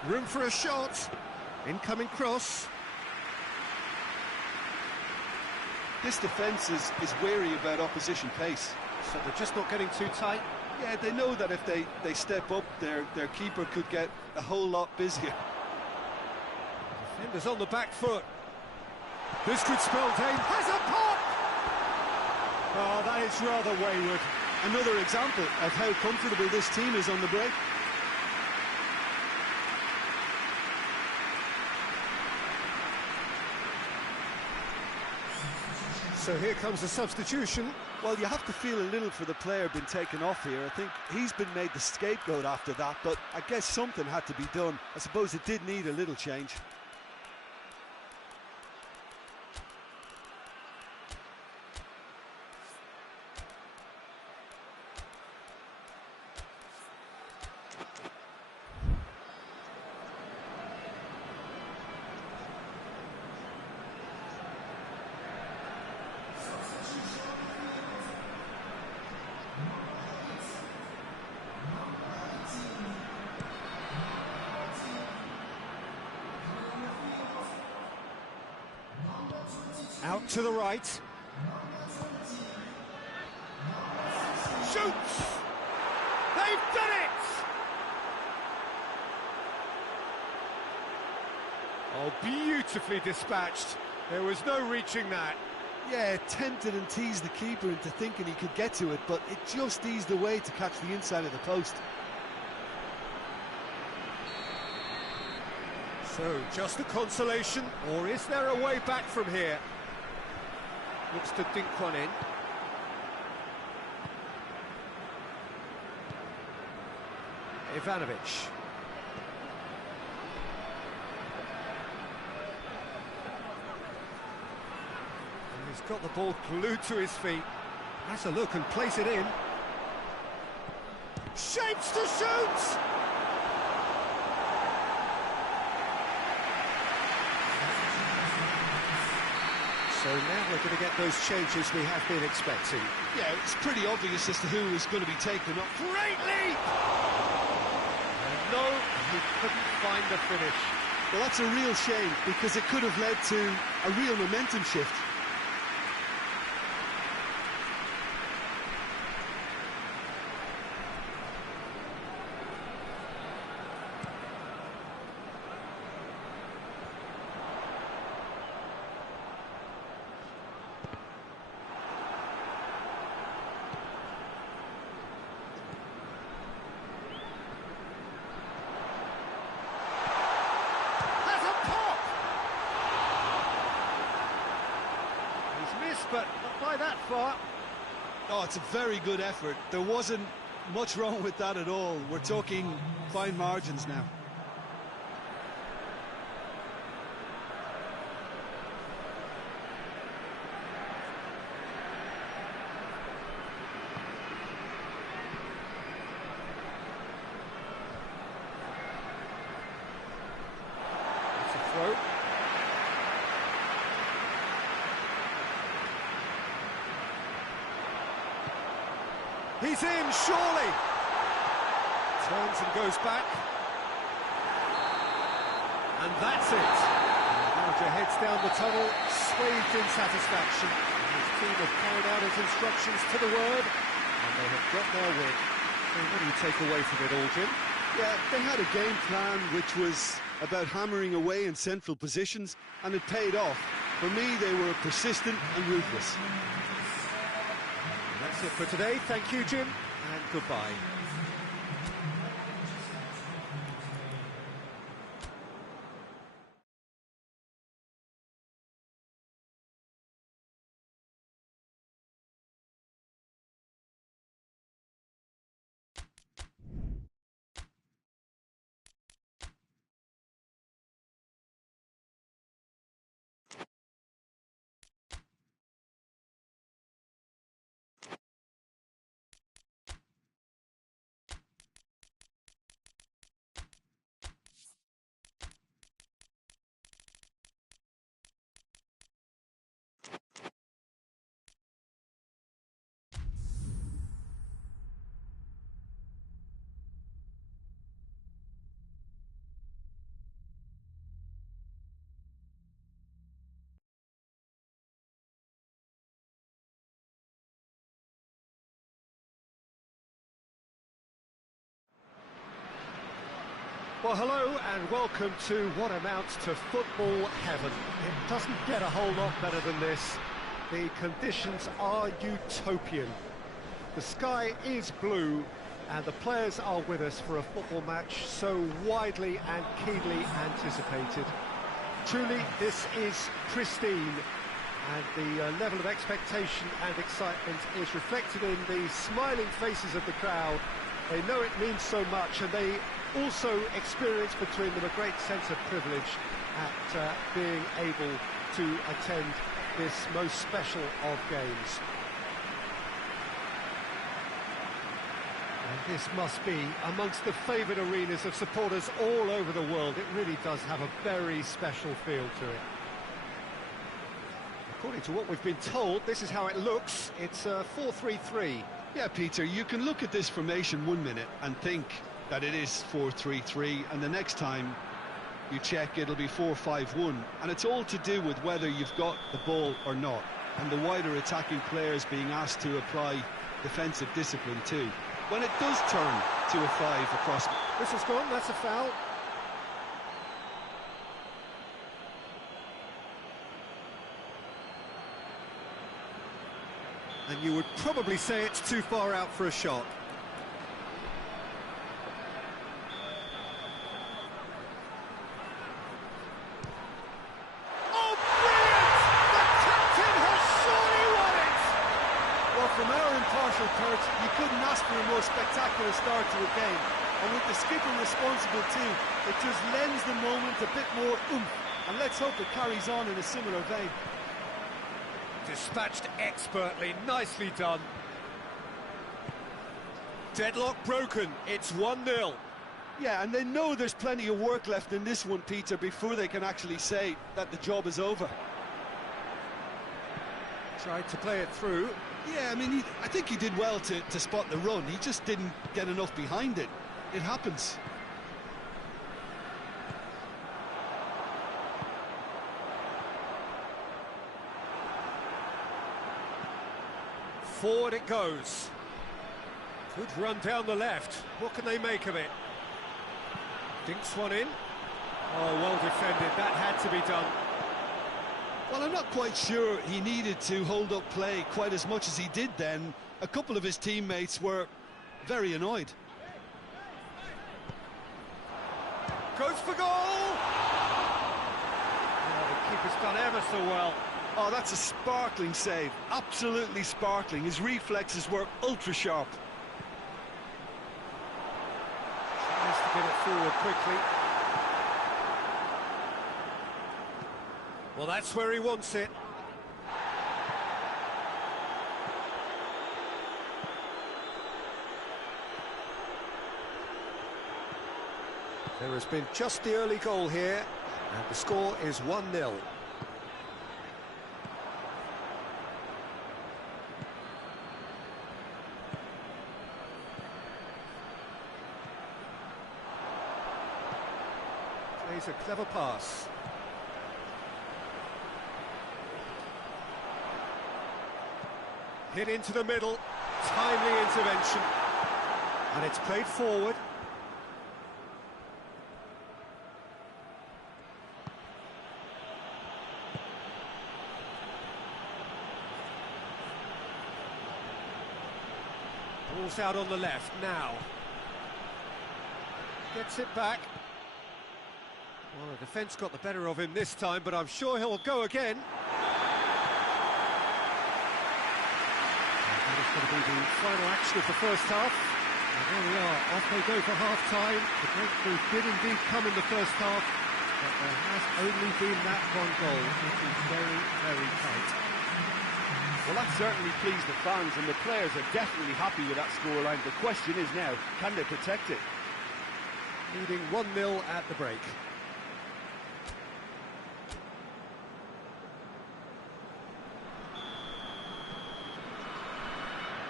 Room for a shot. Incoming cross. This defence is wary about opposition pace. So they're just not getting too tight. Yeah, they know that if they step up, their keeper could get a whole lot busier. Defenders on the back foot. This could spell danger. Has a pop! Oh, that is rather wayward. Another example of how comfortable this team is on the break. So here comes the substitution. Well, you have to feel a little for the player being taken off here. I think he's been made the scapegoat after that, but I guess something had to be done. I suppose it did need a little change. Out to the right. Shoots! They've done it! Oh, beautifully dispatched. There was no reaching that. Yeah, tempted and teased the keeper into thinking he could get to it, but it just eased away to catch the inside of the post. So, just a consolation, or is there a way back from here? Looks to dink one in. Ivanovic. And he's got the ball glued to his feet. Has a look and place it in. Shapes to shoot! So now we're going to get those changes we have been expecting. Yeah, it's pretty obvious as to who is going to be taken up. Great leap! And no, he couldn't find the finish. Well, that's a real shame, because it could have led to a real momentum shift. But not by that far. Oh, it's a very good effort. There wasn't much wrong with that at all. We're talking fine margins now. It's a throw. He's in, surely! Turns and goes back. And that's it. The manager heads down the tunnel, swathed in satisfaction. His team have carried out his instructions to the word, and they have got their win. So what do you take away from it all, Jim? Yeah, they had a game plan which was about hammering away in central positions, and it paid off. For me, they were persistent and ruthless. That's it for today. Thank you, Jim, and goodbye. Well, hello and welcome to what amounts to football heaven. It doesn't get a whole lot better than this. The conditions are utopian. The sky is blue and the players are with us for a football match so widely and keenly anticipated. Truly, this is pristine, and the level of expectation and excitement is reflected in the smiling faces of the crowd. They know it means so much, and they also experience between them a great sense of privilege at being able to attend this most special of games. And this must be amongst the favoured arenas of supporters all over the world. It really does have a very special feel to it. According to what we've been told, this is how it looks. It's 4-3-3. Yeah, Peter, you can look at this formation 1 minute and think that it is 4-3-3, and the next time you check, it'll be 4-5-1, and it's all to do with whether you've got the ball or not, and the wider attacking players being asked to apply defensive discipline too. When it does turn to a 5 across... This has gone, that's a foul. And you would probably say it's too far out for a shot. from our impartial perch, you couldn't ask for a more spectacular start to a game. And with the skipper responsible too, it just lends the moment a bit more oomph. And let's hope it carries on in a similar vein. Dispatched expertly, nicely done. Deadlock broken, it's 1-0. Yeah, and they know there's plenty of work left in this one, Peter, before they can actually say that the job is over. Tried to play it through. Yeah, I mean, I think he did well to spot the run. He just didn't get enough behind it. It happens. Forward it goes. Good run down the left. What can they make of it? Dinks one in. Oh, well defended. That had to be done. Well, I'm not quite sure he needed to hold up play quite as much as he did then. A couple of his teammates were very annoyed. Goes for goal! Oh, the keeper's done ever so well. Oh, that's a sparkling save. Absolutely sparkling. His reflexes were ultra-sharp. Tries to get it forward quickly. Well, that's where he wants it. There has been just the early goal here, and the score is 1-0. Plays a clever pass. Hit into the middle, timely intervention, and it's played forward. Ball's out on the left now. Gets it back. Well, the defence got the better of him this time, but I'm sure he'll go again. That is going to be the final action of the first half. And there we are, off they go for half-time. The breakthrough did indeed come in the first half, but there has only been that one goal, which is very, very tight. Well, that certainly pleased the fans, and the players are definitely happy with that scoreline. The question is now, can they protect it? Leading 1-0 at the break.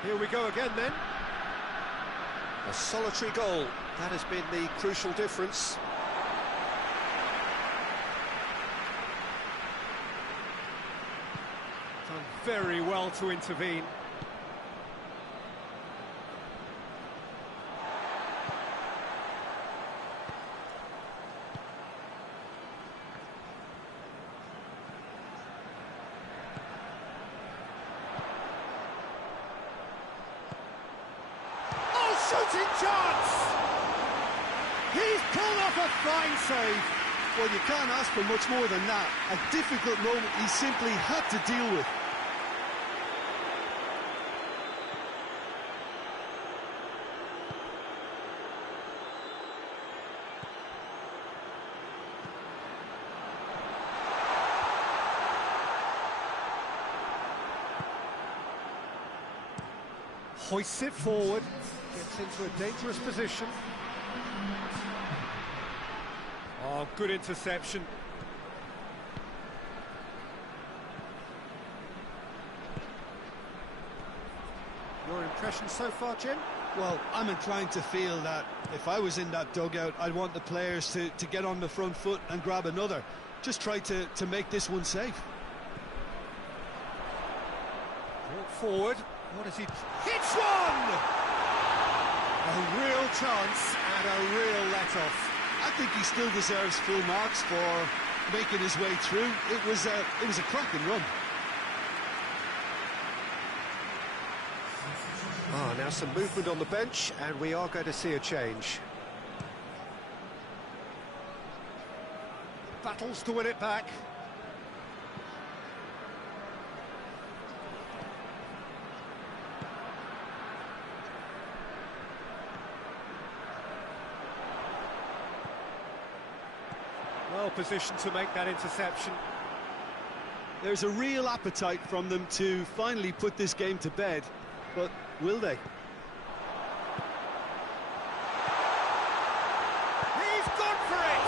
Here we go again then. A solitary goal. That has been the crucial difference. Done very well to intervene. Shooting chance! He's pulled off a fine save. Well, you can't ask for much more than that. A difficult moment he simply had to deal with. Hoists it forward. Gets into a dangerous position. Oh, good interception. Your impression so far, Jim? Well, I'm inclined to feel that if I was in that dugout, I'd want the players to get on the front foot and grab another. Just try to make this one safe. Brought forward. What has he... Hits one! A real chance and a real let-off. I think he still deserves full marks for making his way through. It was a cracking run. Now some movement on the bench, and we are going to see a change. Battles to win it back. position to make that interception. There's a real appetite from them to finally put this game to bed, but will they? He's gone for it!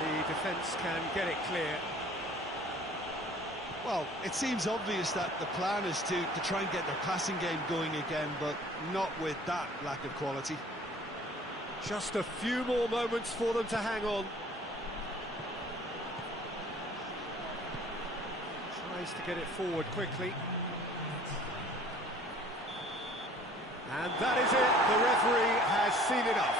The defence can get it clear. Well, it seems obvious that the plan is to try and get their passing game going again, but not with that lack of quality. Just a few more moments for them to hang on. Tries to get it forward quickly. And that is it. The referee has seen enough.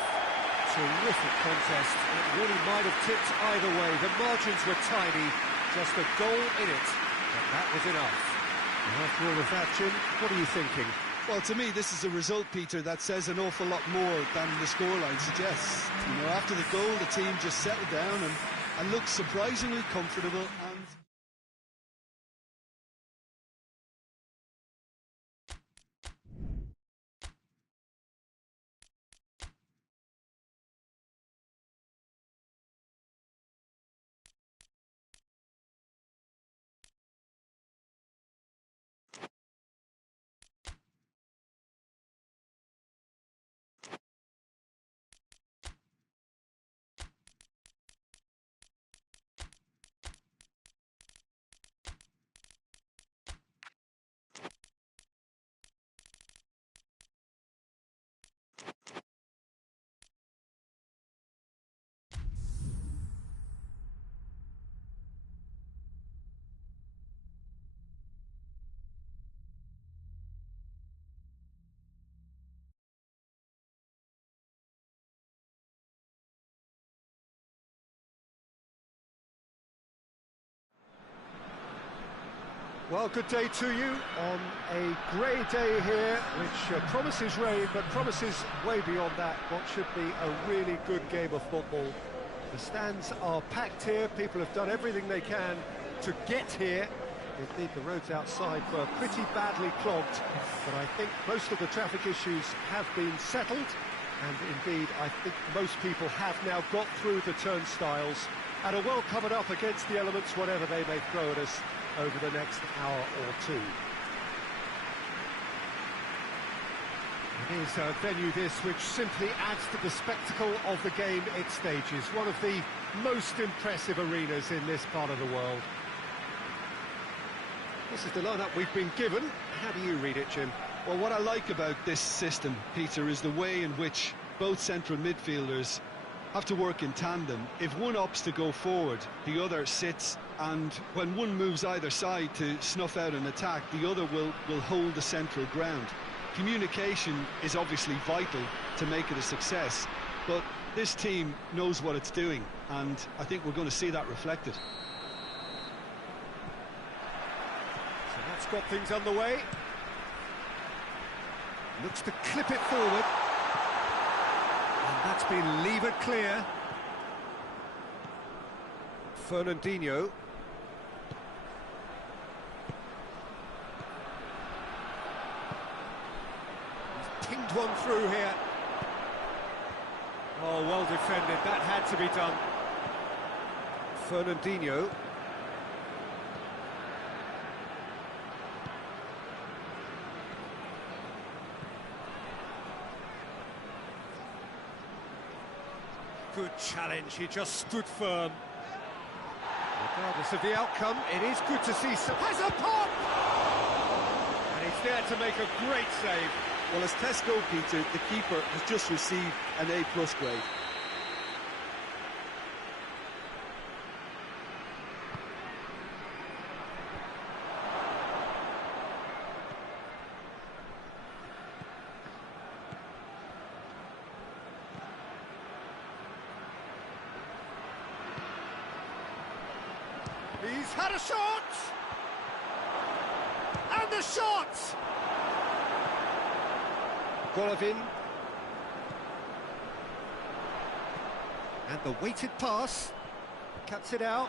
Terrific contest. It really might have tipped either way. The margins were tiny. Just a goal in it. But that was enough. And after all of that, Jim, what are you thinking? Well, to me, this is a result, Peter, that says an awful lot more than the scoreline suggests. You know, after the goal, the team just settled down and looked surprisingly comfortable and... Well, good day to you on a grey day here, which promises rain, but promises way beyond that what should be a really good game of football. The stands are packed here, people have done everything they can to get here. Indeed, the roads outside were pretty badly clogged, but I think most of the traffic issues have been settled, and indeed, I think most people have now got through the turnstiles and are well covered up against the elements, whatever they may throw at us over the next hour or two. It is a venue this which simply adds to the spectacle of the game it stages. One of the most impressive arenas in this part of the world. This is the lineup we've been given. How do you read it, Jim? Well, what I like about this system, Peter, is the way in which both central midfielders have to work in tandem. If one opts to go forward, the other sits, and when one moves either side to snuff out an attack, the other will hold the central ground. Communication is obviously vital to make it a success, but this team knows what it's doing, and I think we're going to see that reflected. So that's got things underway. Looks to clip it forward. And that's been levered clear. Fernandinho. He's pinged one through here. Oh, well defended. That had to be done. Fernandinho. Good challenge, he just stood firm. Regardless of the outcome, it is good to see some... Has a pop! And he's there to make a great save. Well, as tests go, Peter, the keeper has just received an A+ grade. He's had a shot! And the shot! Golovin. And the weighted pass. Cuts it out.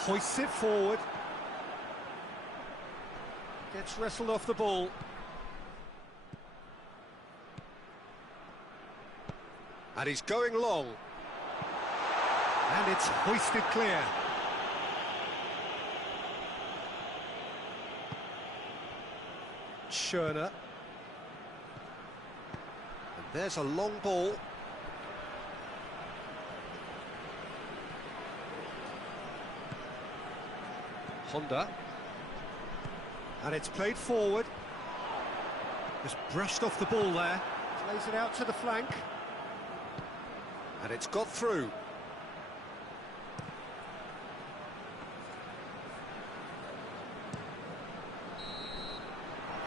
Hoists it forward. Gets wrestled off the ball. And he's going long. And it's hoisted clear. Schöner. And there's a long ball. Honda. And it's played forward. Just brushed off the ball there. Plays it out to the flank. And it's got through.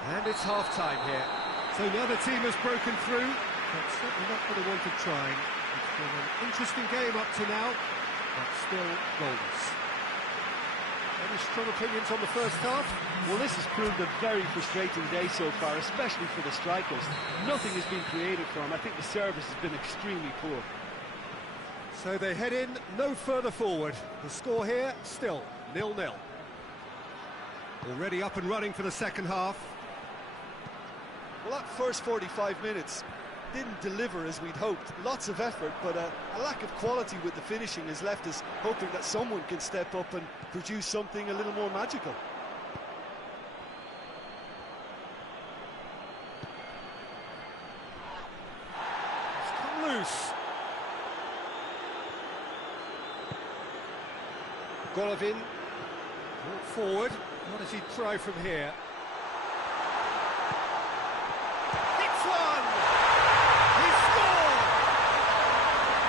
And it's half-time here. So now the team has broken through, but certainly not what they wanted trying. It's been an interesting game up to now, but still goalless. Any strong opinions on the first half? Well, this has proved a very frustrating day so far, especially for the strikers. Nothing has been created for them. I think the service has been extremely poor. So they head in no further forward. The score here, still 0-0. Already up and running for the second half. Well, that first 45 minutes didn't deliver as we'd hoped. Lots of effort, but a lack of quality with the finishing has left us hoping that someone can step up and produce something a little more magical. It's come loose. Golovin brought forward. What does he try from here? Hits one! He scored!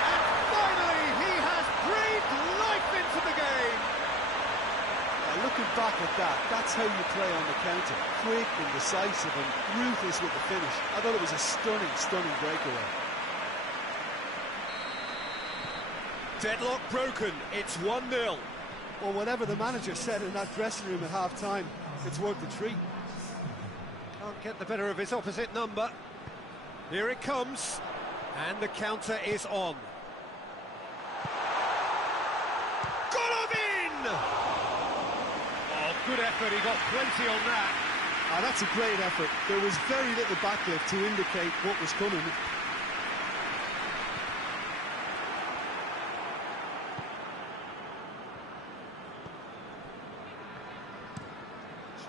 And finally he has breathed life into the game! Looking back at that, that's how you play on the counter. Quick and decisive and ruthless with the finish. I thought it was a stunning, stunning breakaway. Deadlock broken, it's 1-0. Well, whatever the manager said in that dressing room at half-time, it's worth the treat. Can't get the better of his opposite number. Here it comes, and the counter is on. Golovin! Oh, good effort, he got plenty on that. That's a great effort. There was very little backlift to indicate what was coming.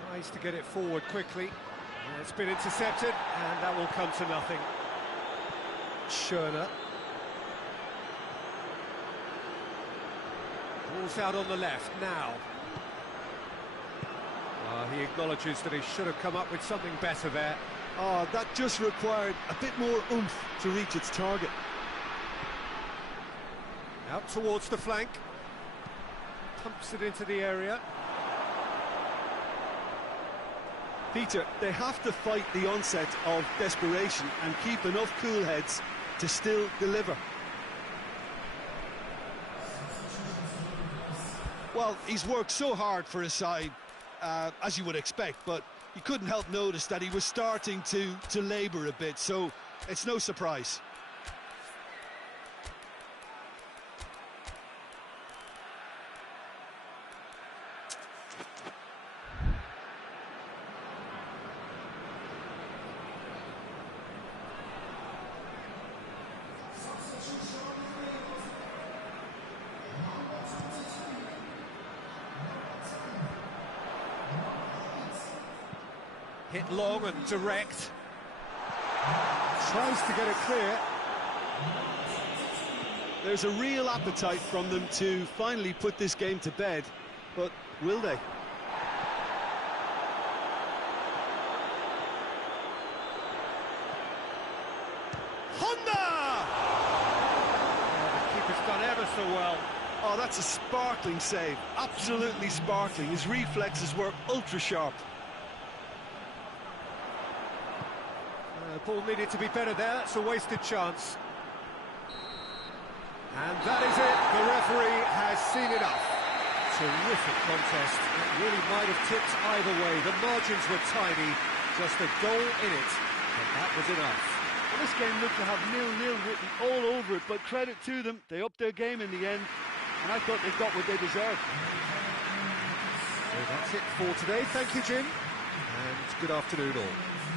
Tries to get it forward quickly. It's been intercepted, and that will come to nothing. Schöner. Ball's out on the left now. He acknowledges that he should have come up with something better there. Oh, that just required a bit more oomph to reach its target. Out towards the flank. Pumps it into the area. Peter, they have to fight the onset of desperation and keep enough cool heads to still deliver. Well, he's worked so hard for his side, as you would expect, but you couldn't help notice that he was starting to labour a bit, so it's no surprise. Hit long and direct. Tries to get it clear. There's a real appetite from them to finally put this game to bed, but will they? Honda! Oh, the keeper's done ever so well. Oh, that's a sparkling save. Absolutely sparkling. His reflexes were ultra sharp. Ball needed to be better there, that's a wasted chance. And that is it, the referee has seen enough. Terrific contest, it really might have tipped either way. The margins were tiny, just a goal in it, and that was enough. Well, this game looked to have 0-0 written all over it, but credit to them, they upped their game in the end, and I thought they got what they deserved. So that's it for today. Thank you, Jim, and good afternoon all.